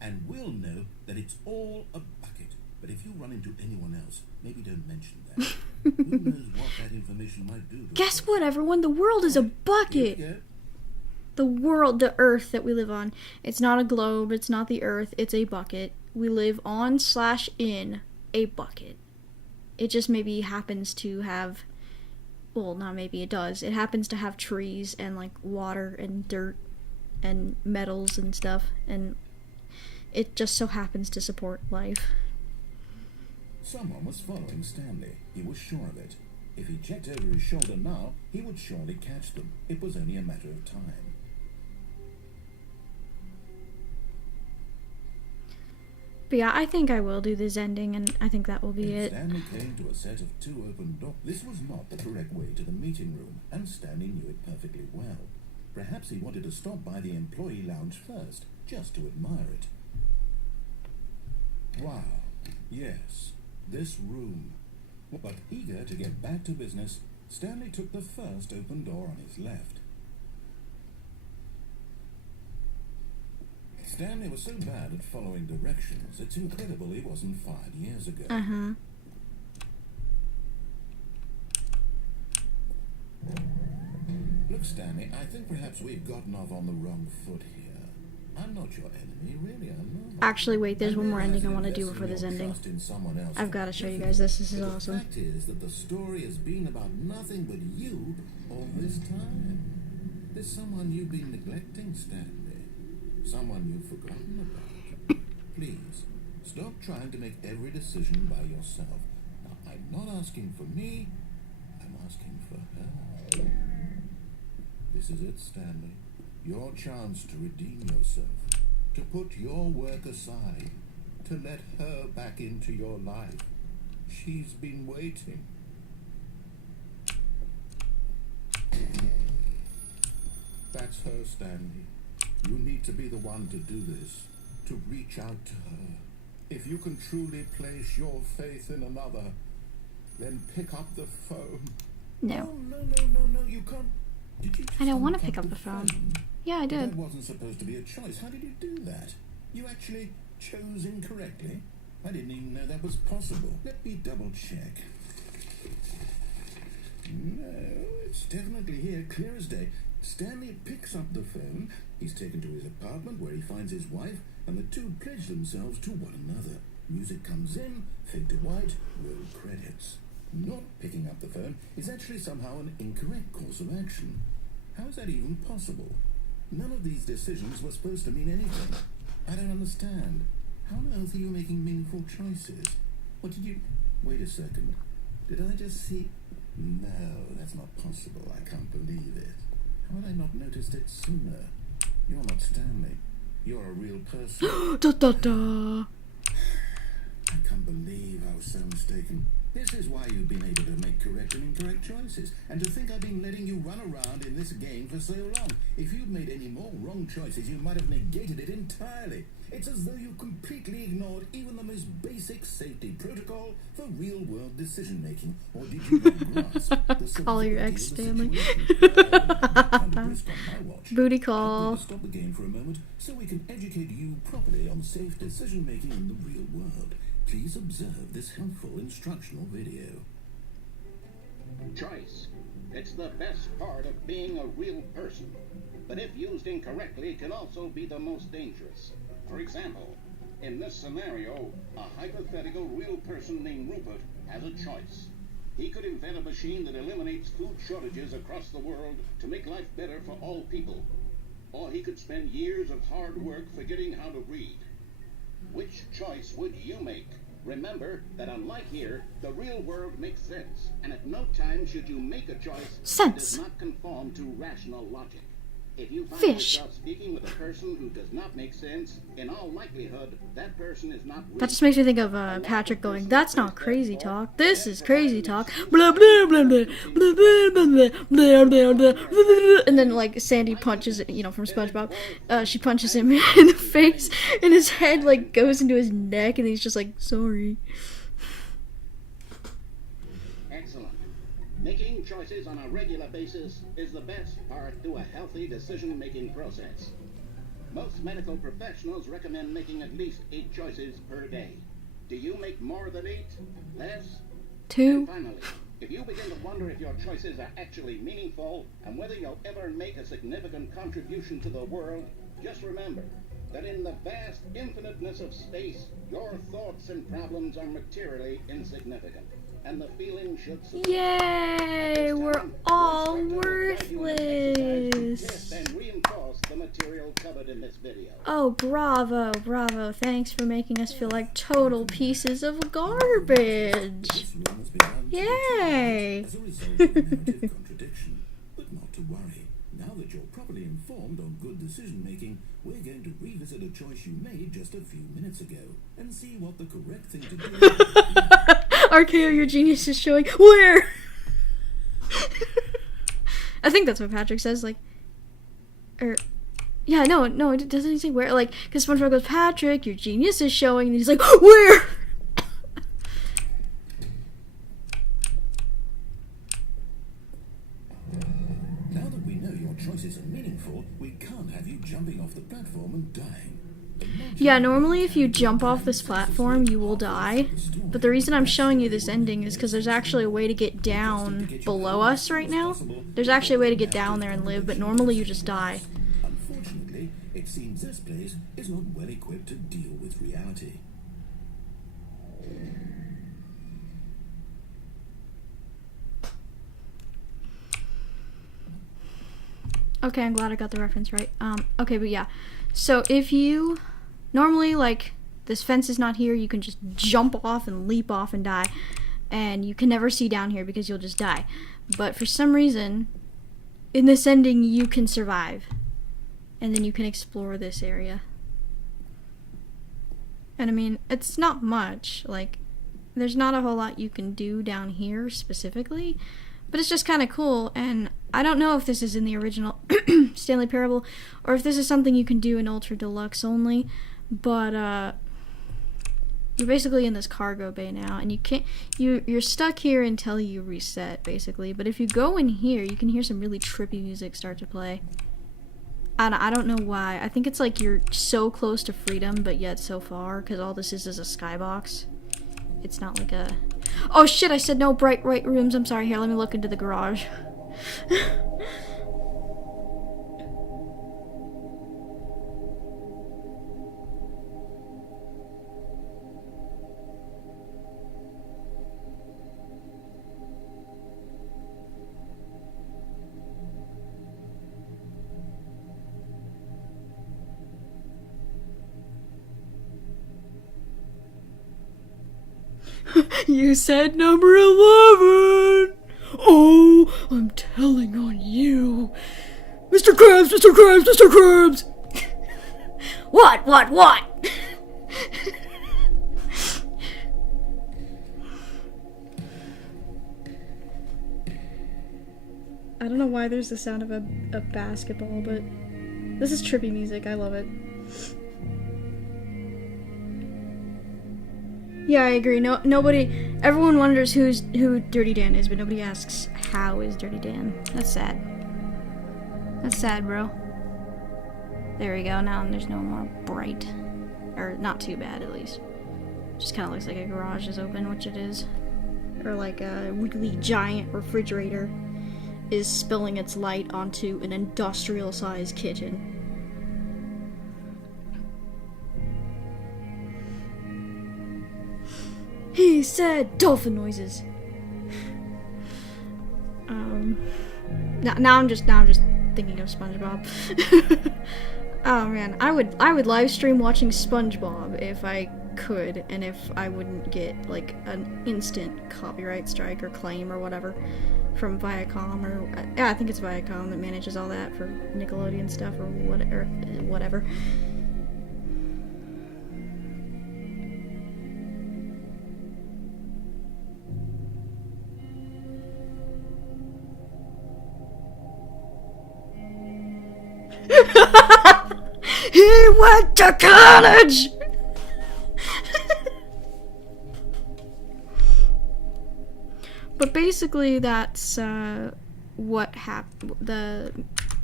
And we'll know that it's all a bucket. But if you run into anyone else, maybe don't mention that. Who knows what that information might do to Guess us. what, everyone? The world is a Here bucket. we go. The world, the earth that we live on. It's not a globe, it's not the earth, it's a bucket. We live on/in a bucket. It just maybe happens to have, well, not maybe, it does. It happens to have trees and, like, water and dirt and metals and stuff. And it just so happens to support life. Someone was following Stanley. He was sure of it. If he checked over his shoulder now, he would surely catch them. It was only a matter of time. But yeah, I think I will do this ending, and I think that will be it. Stanley came to a set of 2 open doors. This was not the correct way to the meeting room, and Stanley knew it perfectly well. Perhaps he wanted to stop by the employee lounge first, just to admire it. Wow, yes, this room. But eager to get back to business, Stanley took the first open door on his left. Stanley was so bad at following directions, it's incredible he wasn't fired years ago. Uh-huh. Look, Stanley, I think perhaps we've gotten off on the wrong foot here. I'm not your enemy, really, I'm not. Actually, wait, there's one more realize ending I that want to do investing before this your ending. trust in someone else I've is got to show you difficult. guys this. This is But awesome. The fact is that the story has been about nothing but you all this time. There's someone you've been neglecting, Stanley. Someone you've forgotten about. Please, stop trying to make every decision by yourself. Now, I'm not asking for me, I'm asking for her. This is it, Stanley. Your chance to redeem yourself. To put your work aside. To let her back into your life. She's been waiting. That's her, Stanley. You need to be the one to do this. To reach out to her. If you can truly place your faith in another, then pick up the phone. No. No, you can't. Did you just I don't want to pick pick up the phone. Yeah, I That did. wasn't supposed to be a choice. How did you do that? You actually chose incorrectly? I didn't even know that was possible. Let me double check. No, it's definitely here, clear as day. Stanley picks up the phone. He's taken to his apartment where he finds his wife, and the two pledge themselves to one another. Music comes in, fade to white, roll credits. Not picking up the phone is actually somehow an incorrect course of action. How is that even possible? None of these decisions were supposed to mean anything. I don't understand. How on earth are you making meaningful choices? What did you... Wait a second. Did I just see... No, that's not possible. I can't believe it. How had I not noticed it sooner? You're not Stanley. You're a real person. Da da da. I can't believe I was so mistaken. This is why you've been able to make correct and incorrect choices. And to think I've been letting you run around in this game for so long. If you'd made any more wrong choices, you might have negated it entirely. It's as though you completely ignored even the most basic safety protocol for real-world decision-making, or did you not grasp the Call your severity of ex, the Stanley. situation? Booty I'm call. going to stop the game for a moment so we can educate you properly on safe decision-making in the real world. Please observe this helpful instructional video. Choice. It's the best part of being a real person, but if used incorrectly, can also be the most dangerous. For example, in this scenario, a hypothetical real person named Rupert has a choice. He could invent a machine that eliminates food shortages across the world to make life better for all people. Or he could spend years of hard work forgetting how to read. Which choice would you make? Remember that unlike here, the real world makes sense, and at no time should you make a choice that does not conform to rational logic. If you find yourself speaking with a person who does not make sense, in all likelihood, that person is not real. That just makes me think of Patrick going, "That's not crazy talk. This is crazy talk." Blah blah blah blah blah blah blah blah blah blah. And then like Sandy punches, you know, from SpongeBob. She punches him in the face, and his head like goes into his neck, and he's just like, "Sorry." Excellent. Making choices on a regular basis is the best part to a healthy decision-making process. Most medical professionals recommend making at least 8 choices per day. Do you make more than 8? Less? 2. And finally, if you begin to wonder if your choices are actually meaningful and whether you'll ever make a significant contribution to the world, just remember that in the vast infiniteness of space, your thoughts and problems are materially insignificant. And the feeling should Yay! We're all worthless. And reinforce the material covered in this video. Oh, bravo, bravo. Thanks for making us feel like total pieces of garbage. Yay! As a result of a narrative contradiction. But not to worry. Now that you're properly informed on good decision-making, we're going to revisit a choice you made just a few minutes ago and see what the correct thing to do is. RKO, your genius is showing. Where? I think that's what Patrick says, like, yeah, no, it doesn't say where, like, because SpongeBob goes, "Patrick, your genius is showing," and he's like, "Where?" Now that we know your choices are meaningful, we can't have you jumping off the platform and dying. Yeah, normally if you jump off this platform, you will die. But the reason I'm showing you this ending is because there's actually a way to get down below us right now. There's actually a way to get down there and live, but normally you just die. Unfortunately, it seems this place is not well equipped to deal with reality. Okay, I'm glad I got the reference right. Okay, but yeah. So if you normally, like, this fence is not here, you can just jump off and leap off and die. And you can never see down here because you'll just die. But for some reason, in this ending, you can survive. And then you can explore this area. And I mean, it's not much. Like, there's not a whole lot you can do down here specifically. But it's just kind of cool, and I don't know if this is in the original Stanley Parable, or if this is something you can do in Ultra Deluxe only, but, you're basically in this cargo bay now, and you're stuck here until you reset, basically, but if you go in here, you can hear some really trippy music start to play. I don't know why. I think it's like you're so close to freedom, but yet so far, because all this is a skybox. It's not like a... Oh shit, I said no bright white rooms. I'm sorry. Here, let me look into the garage. You said number 11! Oh, I'm telling on you. Mr. Krabs, Mr. Krabs, Mr. Krabs! What? I don't know why there's the sound of a basketball, but this is trippy music. I love it. Yeah, I agree. Nobody. Everyone wonders who Dirty Dan is, but nobody asks how is Dirty Dan. That's sad. That's sad, bro. There we go. Now there's no more bright, or not too bad at least. Just kind of looks like a garage is open, which it is, or like a really giant refrigerator is spilling its light onto an industrial-sized kitchen. He said dolphin noises. Now I'm just thinking of SpongeBob. Oh man, I would live stream watching SpongeBob if I could, and if I wouldn't get like an instant copyright strike or claim or whatever from Viacom, or yeah, I think it's Viacom that manages all that for Nickelodeon stuff or whatever. He went to college! But basically that's what happened, the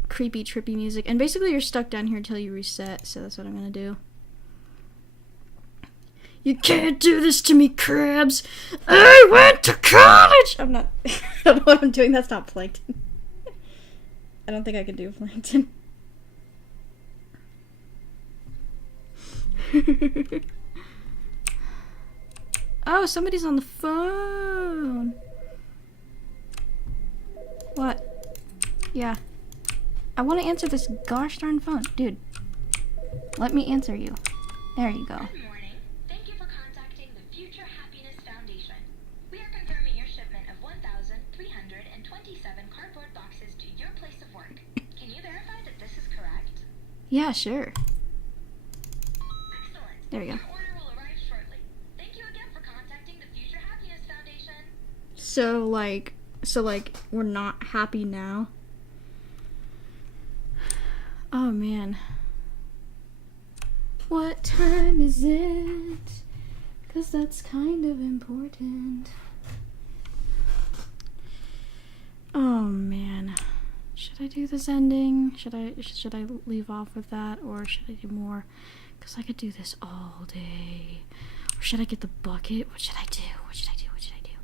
creepy trippy music, and basically you're stuck down here until you reset, so that's what I'm gonna do. You can't do this to me, crabs! I went to college! I'm not, I don't know what I'm doing, that's not Plankton. I don't think I can do Plankton. Oh, somebody's on the phone. What? Yeah. I want to answer this gosh darn phone. Dude, let me answer you. There you go. Good morning. Thank you for contacting the Future Happiness Foundation. We are confirming your shipment of 1,327 cardboard boxes to your place of work. Can you verify that this is correct? Yeah, sure. Excellent. There we go. Your order will arrive shortly. Thank you again for contacting the Future Happiness Foundation. So like, we're not happy now? Oh, man. What time is it? 'Cause that's kind of important. Oh, man. Should I do this ending? Should I leave off with that? Or should I do more? 'Cause I could do this all day. Or should I get the bucket? What should I do? What should I do? What should I do?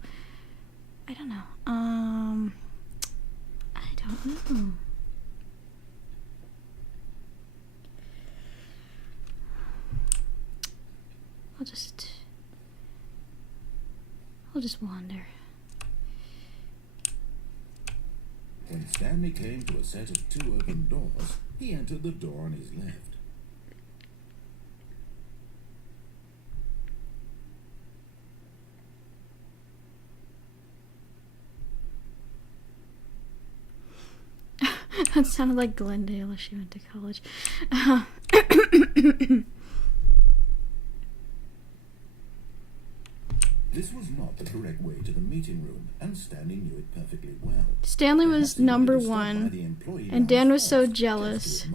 I don't know. I don't know. I'll just wander. When Stanley came to a set of 2 open doors, he entered the door on his left. That sounded like Glendale if she went to college. This was not the correct way to the meeting room, and Stanley knew it perfectly well. Stanley was number 1, and Dan was so jealous.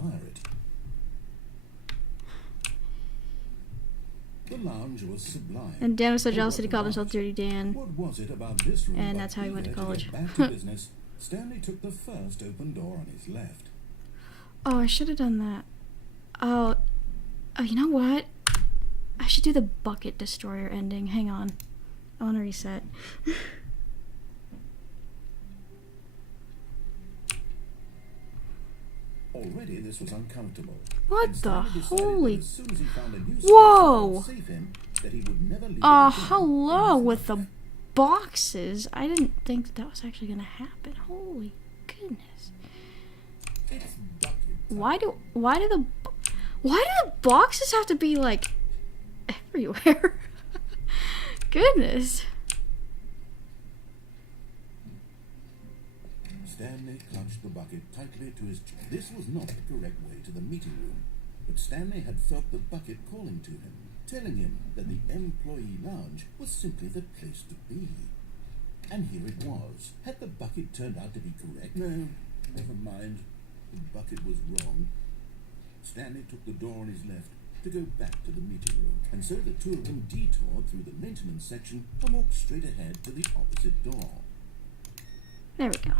The lounge was sublime. And Dan was so jealous that he called himself Dirty Dan. What was it about this room? And that's how he went to college. Back to business, Stanley took the first open door on his left. Oh, I should have done that. Oh, you know what? I should do the bucket destroyer ending. Hang on. I want to reset. Already this was uncomfortable. What the holy... As soon as he found a new Whoa! space that would save him, that he would never leave Hello with the boxes. I didn't think that was actually going to happen. Holy goodness. It's bucket time. Why do the boxes have to be like everywhere? Goodness. Stanley clutched the bucket tightly to his chest. This was not the correct way to the meeting room, but Stanley had felt the bucket calling to him, telling him that the employee lounge was simply the place to be. And here it was. Had the bucket turned out to be correct? No, never mind. The bucket was wrong. Stanley took the door on his left to go back to the meeting room, and so the two of them detoured through the maintenance section and walked straight ahead to the opposite door. There we go.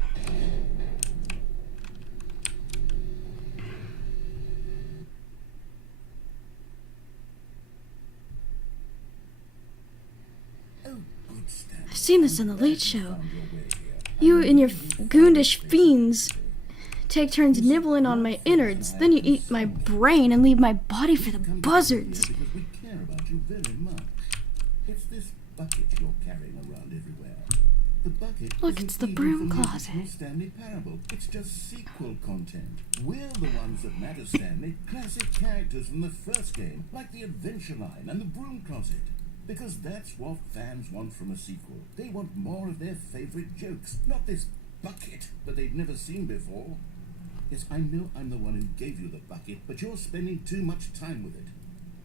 Oh, good Stanley. I've seen this on the Late Show. You and your goondish fiends take turns nibbling on my innards, then you eat my brain and leave my body for the buzzards. Because we care about you very much. It's this bucket you're carrying around everywhere. The bucket. Look, isn't it's the even broom from the closet. original Stanley Parable. It's just sequel content. We're the ones that matter, Stanley. Classic characters from the first game, like the Adventure Line and the Broom Closet. Because that's what fans want from a sequel. They want more of their favorite jokes, not this bucket that they've never seen before. Yes, I know I'm the one who gave you the bucket, but you're spending too much time with it.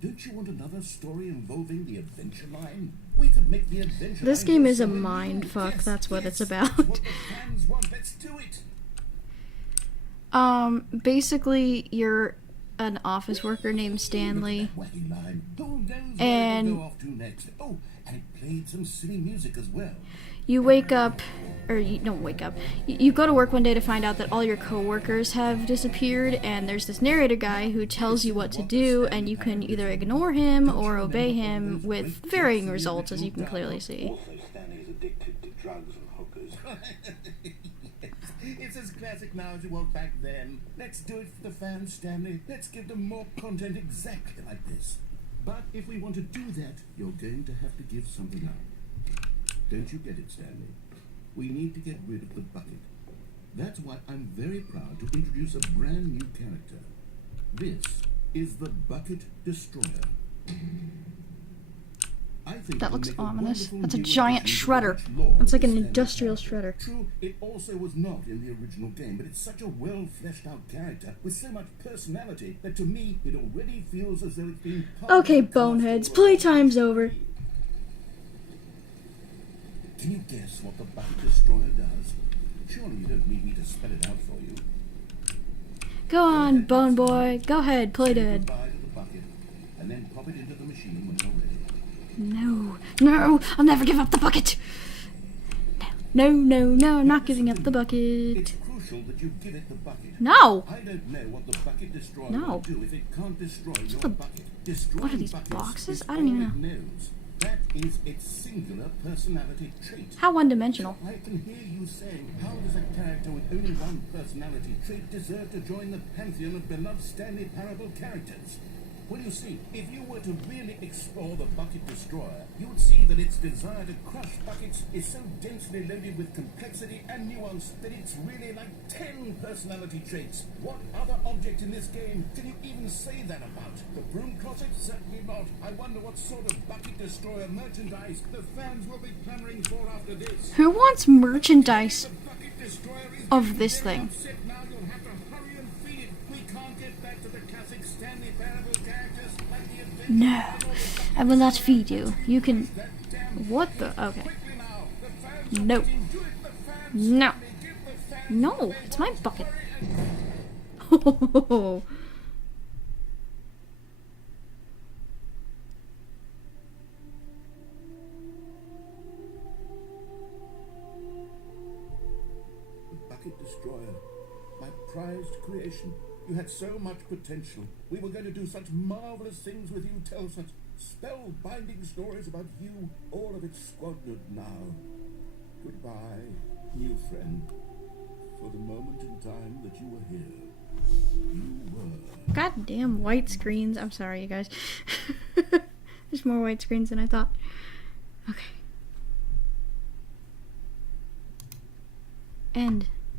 Don't you want another story involving the Adventure Line? We could make the Adventure This Line game your is a story. mind fuck, Yes, that's what it's yes, about. that's what the fans want. Let's do it. Basically, you're an office worker named Stanley. Look at that wacky line. Who knows And- where to go off to next? Oh, and it played some silly music as well. You wake up, or you don't wake up. You go to work one day to find out that all your coworkers have disappeared, and there's this narrator guy who tells you what to do, and you can either ignore him or obey him with varying results, as you can clearly see. Also, Stanley's addicted to drugs and hookers. It's as classic now as it was back then. Let's do it for the fans, Stanley. Let's give them more content exactly like this. But if we want to do that, you're going to have to give something up. Don't you get it, Stanley? We need to get rid of the bucket. That's why I'm very proud to introduce a brand new character. This is the Bucket Destroyer. I think That it'll looks make ominous. wonderful That's a new giant addition to shredder. the rich lore That's like of an the Stanley industrial Parable. shredder. True, it also was not in the original game, but it's such a well-fleshed-out character with so much personality that to me it already feels as though it's been part Okay, of the cast boneheads, already. playtime's over. Can you guess what the Bucket Destroyer does? Surely you don't need me to spell it out for you. Go on, Bone Boy. Go ahead, play Say dead. goodbye to the bucket, and then pop it into the machine when you're ready. No, I'll never give up the bucket. No, I'm not giving up the bucket. It's crucial that you give it the bucket. No! I don't know what the Bucket Destroyer No. will do if it can't destroy your a- bucket. Destroying what are these buckets boxes? is I don't even all it knows. That is its singular personality trait. How one-dimensional. I can hear you saying, how does a character with only one personality trait deserve to join the pantheon of beloved Stanley Parable characters? Well, you see, if you were to really explore the Bucket Destroyer, you would see that its desire to crush buckets is so densely loaded with complexity and nuance that it's really like 10 personality traits. What other object in this game can you even say that about? The Broom Closet? Certainly not. I wonder what sort of Bucket Destroyer merchandise the fans will be clamoring for after this. Who wants merchandise The Bucket Destroyer is of getting this very thing? upset now. You'll have to hurry and feed it. We can't get back to the classic Stanley Parable characters like the Adventure No. Line or the Bucket I will not feed you. You can... That damn What the... Okay. quickly now. The fans are No. waiting. Do it, the fans. No. Give the fans No, what they it's my want. bucket. Hurry and- The Bucket Destroyer, my prized creation. You had so much potential. We were going to do such marvelous things with you, tell such spellbinding stories about you. All of it squandered now. Goodbye, new friend. For the moment in time that you were here, you were. Goddamn white screens. I'm sorry, you guys. There's more white screens than I thought. Okay.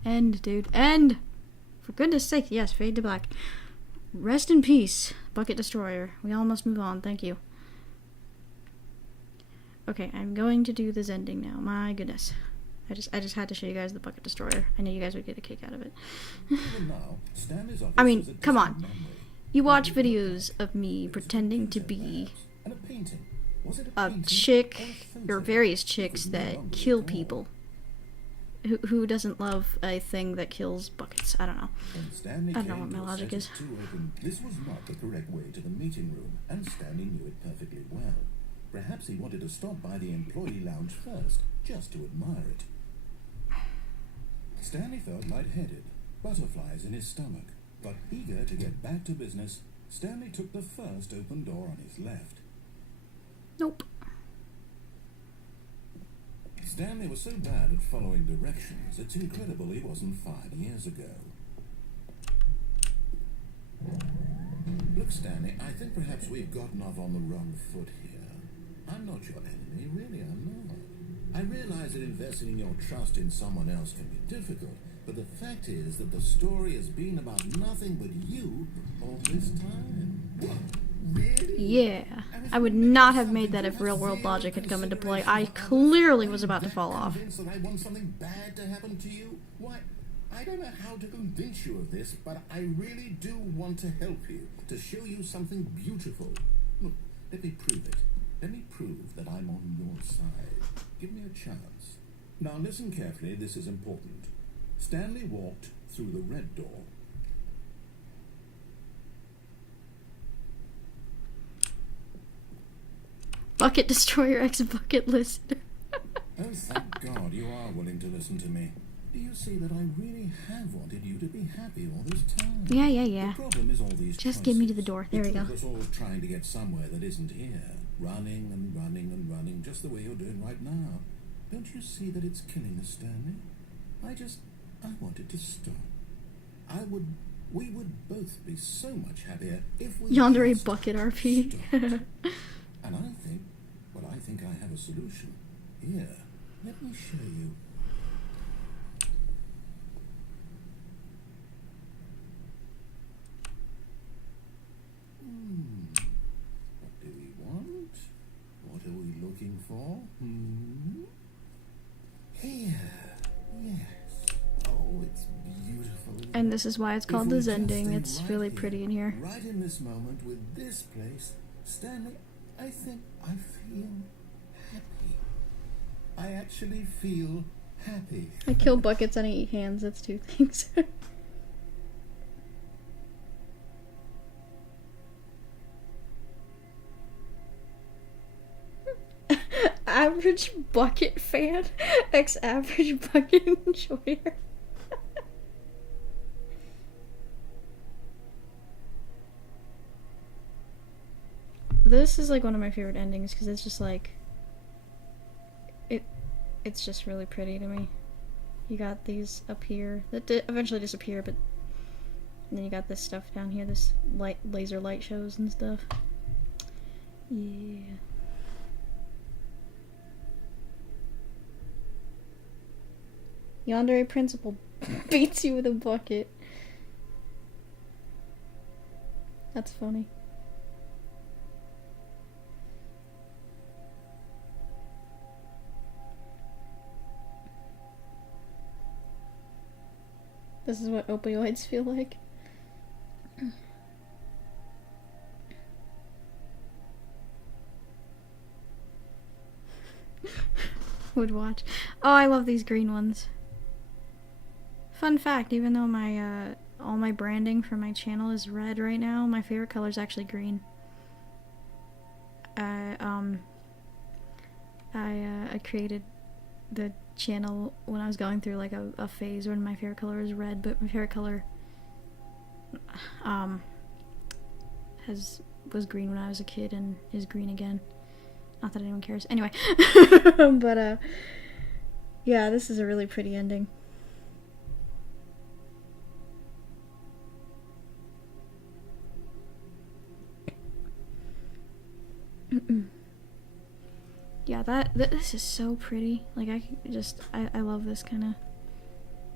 End, dude. End! For goodness sake, yes, fade to black. Rest in peace, Bucket Destroyer. We all must move on, thank you. Okay, I'm going to do this ending now. My goodness. I just had to show you guys the Bucket Destroyer. I knew you guys would get a kick out of it. Even now, Stanley's office I mean, is a come distant on. memory. You watch videos of me pretending to be And a painting. Was it a painting chick, or a or photo? various chicks that kill people. who doesn't love a thing that kills buckets? I don't know. When Stanley I don't know came what my to a logic set is. of two open, this was not the correct way to the meeting room, and Stanley knew it perfectly well. Perhaps he wanted to stop by the employee lounge first, just to admire it. Stanley felt lightheaded, butterflies in his stomach, but eager to get back to business, Stanley took the first open door on his left. Nope. Stanley was so bad at following directions, it's incredible he wasn't 5 years ago. Look, Stanley, I think perhaps we've gotten off on the wrong foot here. I'm not your enemy, really, I'm not. I realize that investing your trust in someone else can be difficult, but the fact is that the story has been about nothing but you all this time. What? Really? Yeah. I would not have made that if real world logic had come into play. I clearly was about to fall off. Convinced that I want something bad to happen to you? Why, I don't know how to convince you of this, but I really do want to help you, to show you something beautiful. Look, let me prove it. Let me prove that I'm on your side. Give me a chance. Now listen carefully, this is important. Stanley walked through the red door. Bucket destroyer X bucket list. Oh, thank God you are willing to listen to me. Do you see that I really have wanted you to be happy all this time? Yeah. The problem is all these Just get me to the choices. door. There we The two go. of us all trying to get somewhere that isn't here. Running and running and running, just the way you're doing right now. Don't you see that it's killing us, Stanley? I wanted to stop. We would both be so much happier if we Yandere just bucket RP. stopped. And I think I have a solution. Here, let me show you. What do we want? What are we looking for? Here. Yes. Oh, it's beautiful. And this is why it's called If we the just Zending. stay It's right really here, pretty in here. Right in this moment with this place, Stanley, I think I feel happy. I actually feel happy. I kill buckets and I eat hands. That's two things. Average bucket fan X average bucket enjoyer. This is like one of my favorite endings because it's just like it's just really pretty to me. You got these up here that eventually disappear, but then you got this stuff down here, this laser light shows and stuff. Yeah. Yandere principal beats you with a bucket. That's funny. This is what opioids feel like. Would watch. Oh, I love these green ones. Fun fact, even though my all my branding for my channel is red right now, my favorite color is actually green. I created the channel when I was going through like a phase when my favorite color was red, but my favorite color was green when I was a kid and is green again. Not that anyone cares. Anyway. But yeah, this is a really pretty ending. Yeah, this is so pretty. Like, I love this kind of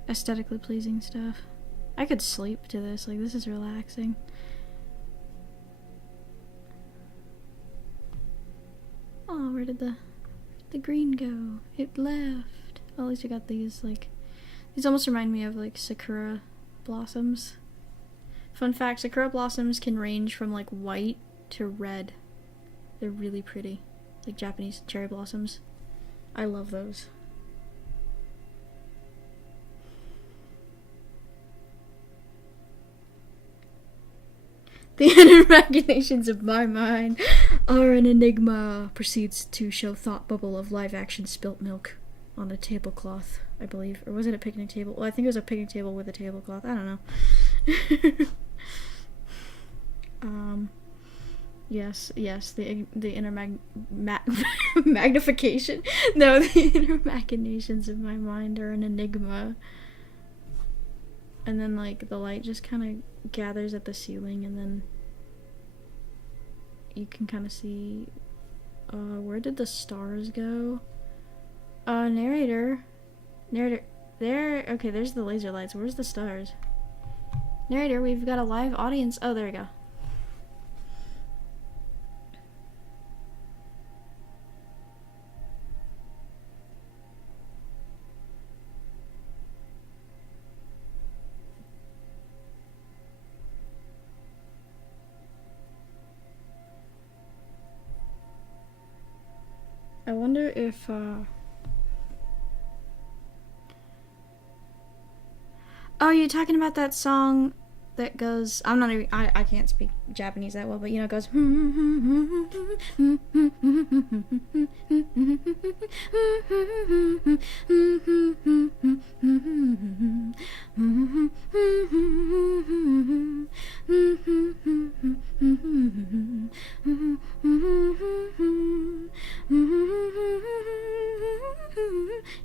aesthetically pleasing stuff. I could sleep to this. Like, this is relaxing. Oh, where did the green go? It left. Oh, at least we got these, like, these almost remind me of, like, sakura blossoms. Fun fact, sakura blossoms can range from, like, white to red. They're really pretty. Like Japanese cherry blossoms. I love those. The inner machinations of my mind are an enigma. Proceeds to show thought bubble of live action spilt milk on a tablecloth, I believe. Or was it a picnic table? Well, I think it was a picnic table with a tablecloth. I don't know. Yes, the inner magnification. No, the inner machinations of my mind are an enigma. And then, like, the light just kind of gathers at the ceiling, and then you can kind of see, where did the stars go? Narrator, there, okay, there's the laser lights. Where's the stars? Narrator, we've got a live audience. Oh, there we go. I wonder if, oh, you're talking about that song that goes, I'm not even, I can't speak Japanese that well, but you know, it goes,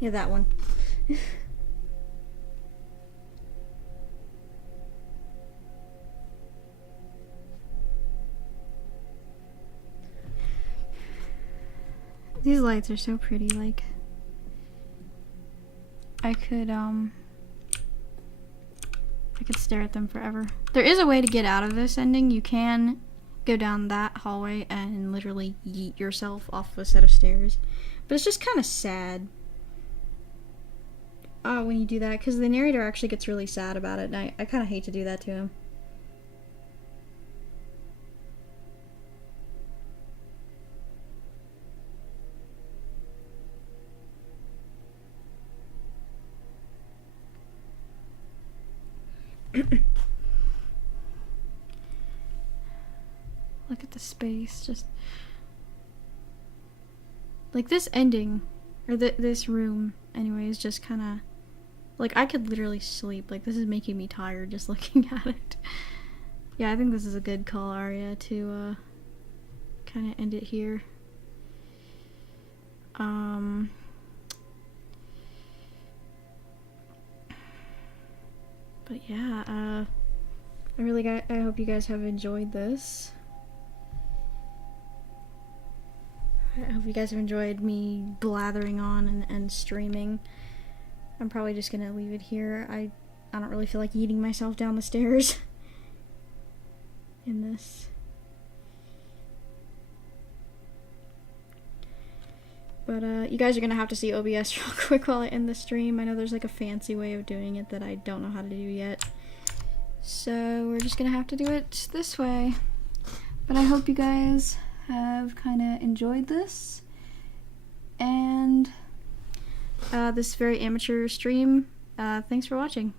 yeah, that one. These lights are so pretty, like, I could stare at them forever. There is a way to get out of this ending. You can go down that hallway and literally yeet yourself off a set of stairs. But it's just kind of sad when you do that, because the narrator actually gets really sad about it, and I kind of hate to do that to him. Look at the space, just like this ending, or this room anyway, is just kind of like, I could literally sleep. Like, this is making me tired just looking at it. Yeah, I think this is a good call aria to kind of end it here. But yeah, I hope you guys have enjoyed this. I hope you guys have enjoyed me blathering on and streaming. I'm probably just gonna leave it here. I don't really feel like eating myself down the stairs in this. But you guys are gonna have to see OBS real quick while I end the stream. I know there's like a fancy way of doing it that I don't know how to do yet. So we're just gonna have to do it this way. But I hope you guys have kind of enjoyed this. And this very amateur stream. Thanks for watching.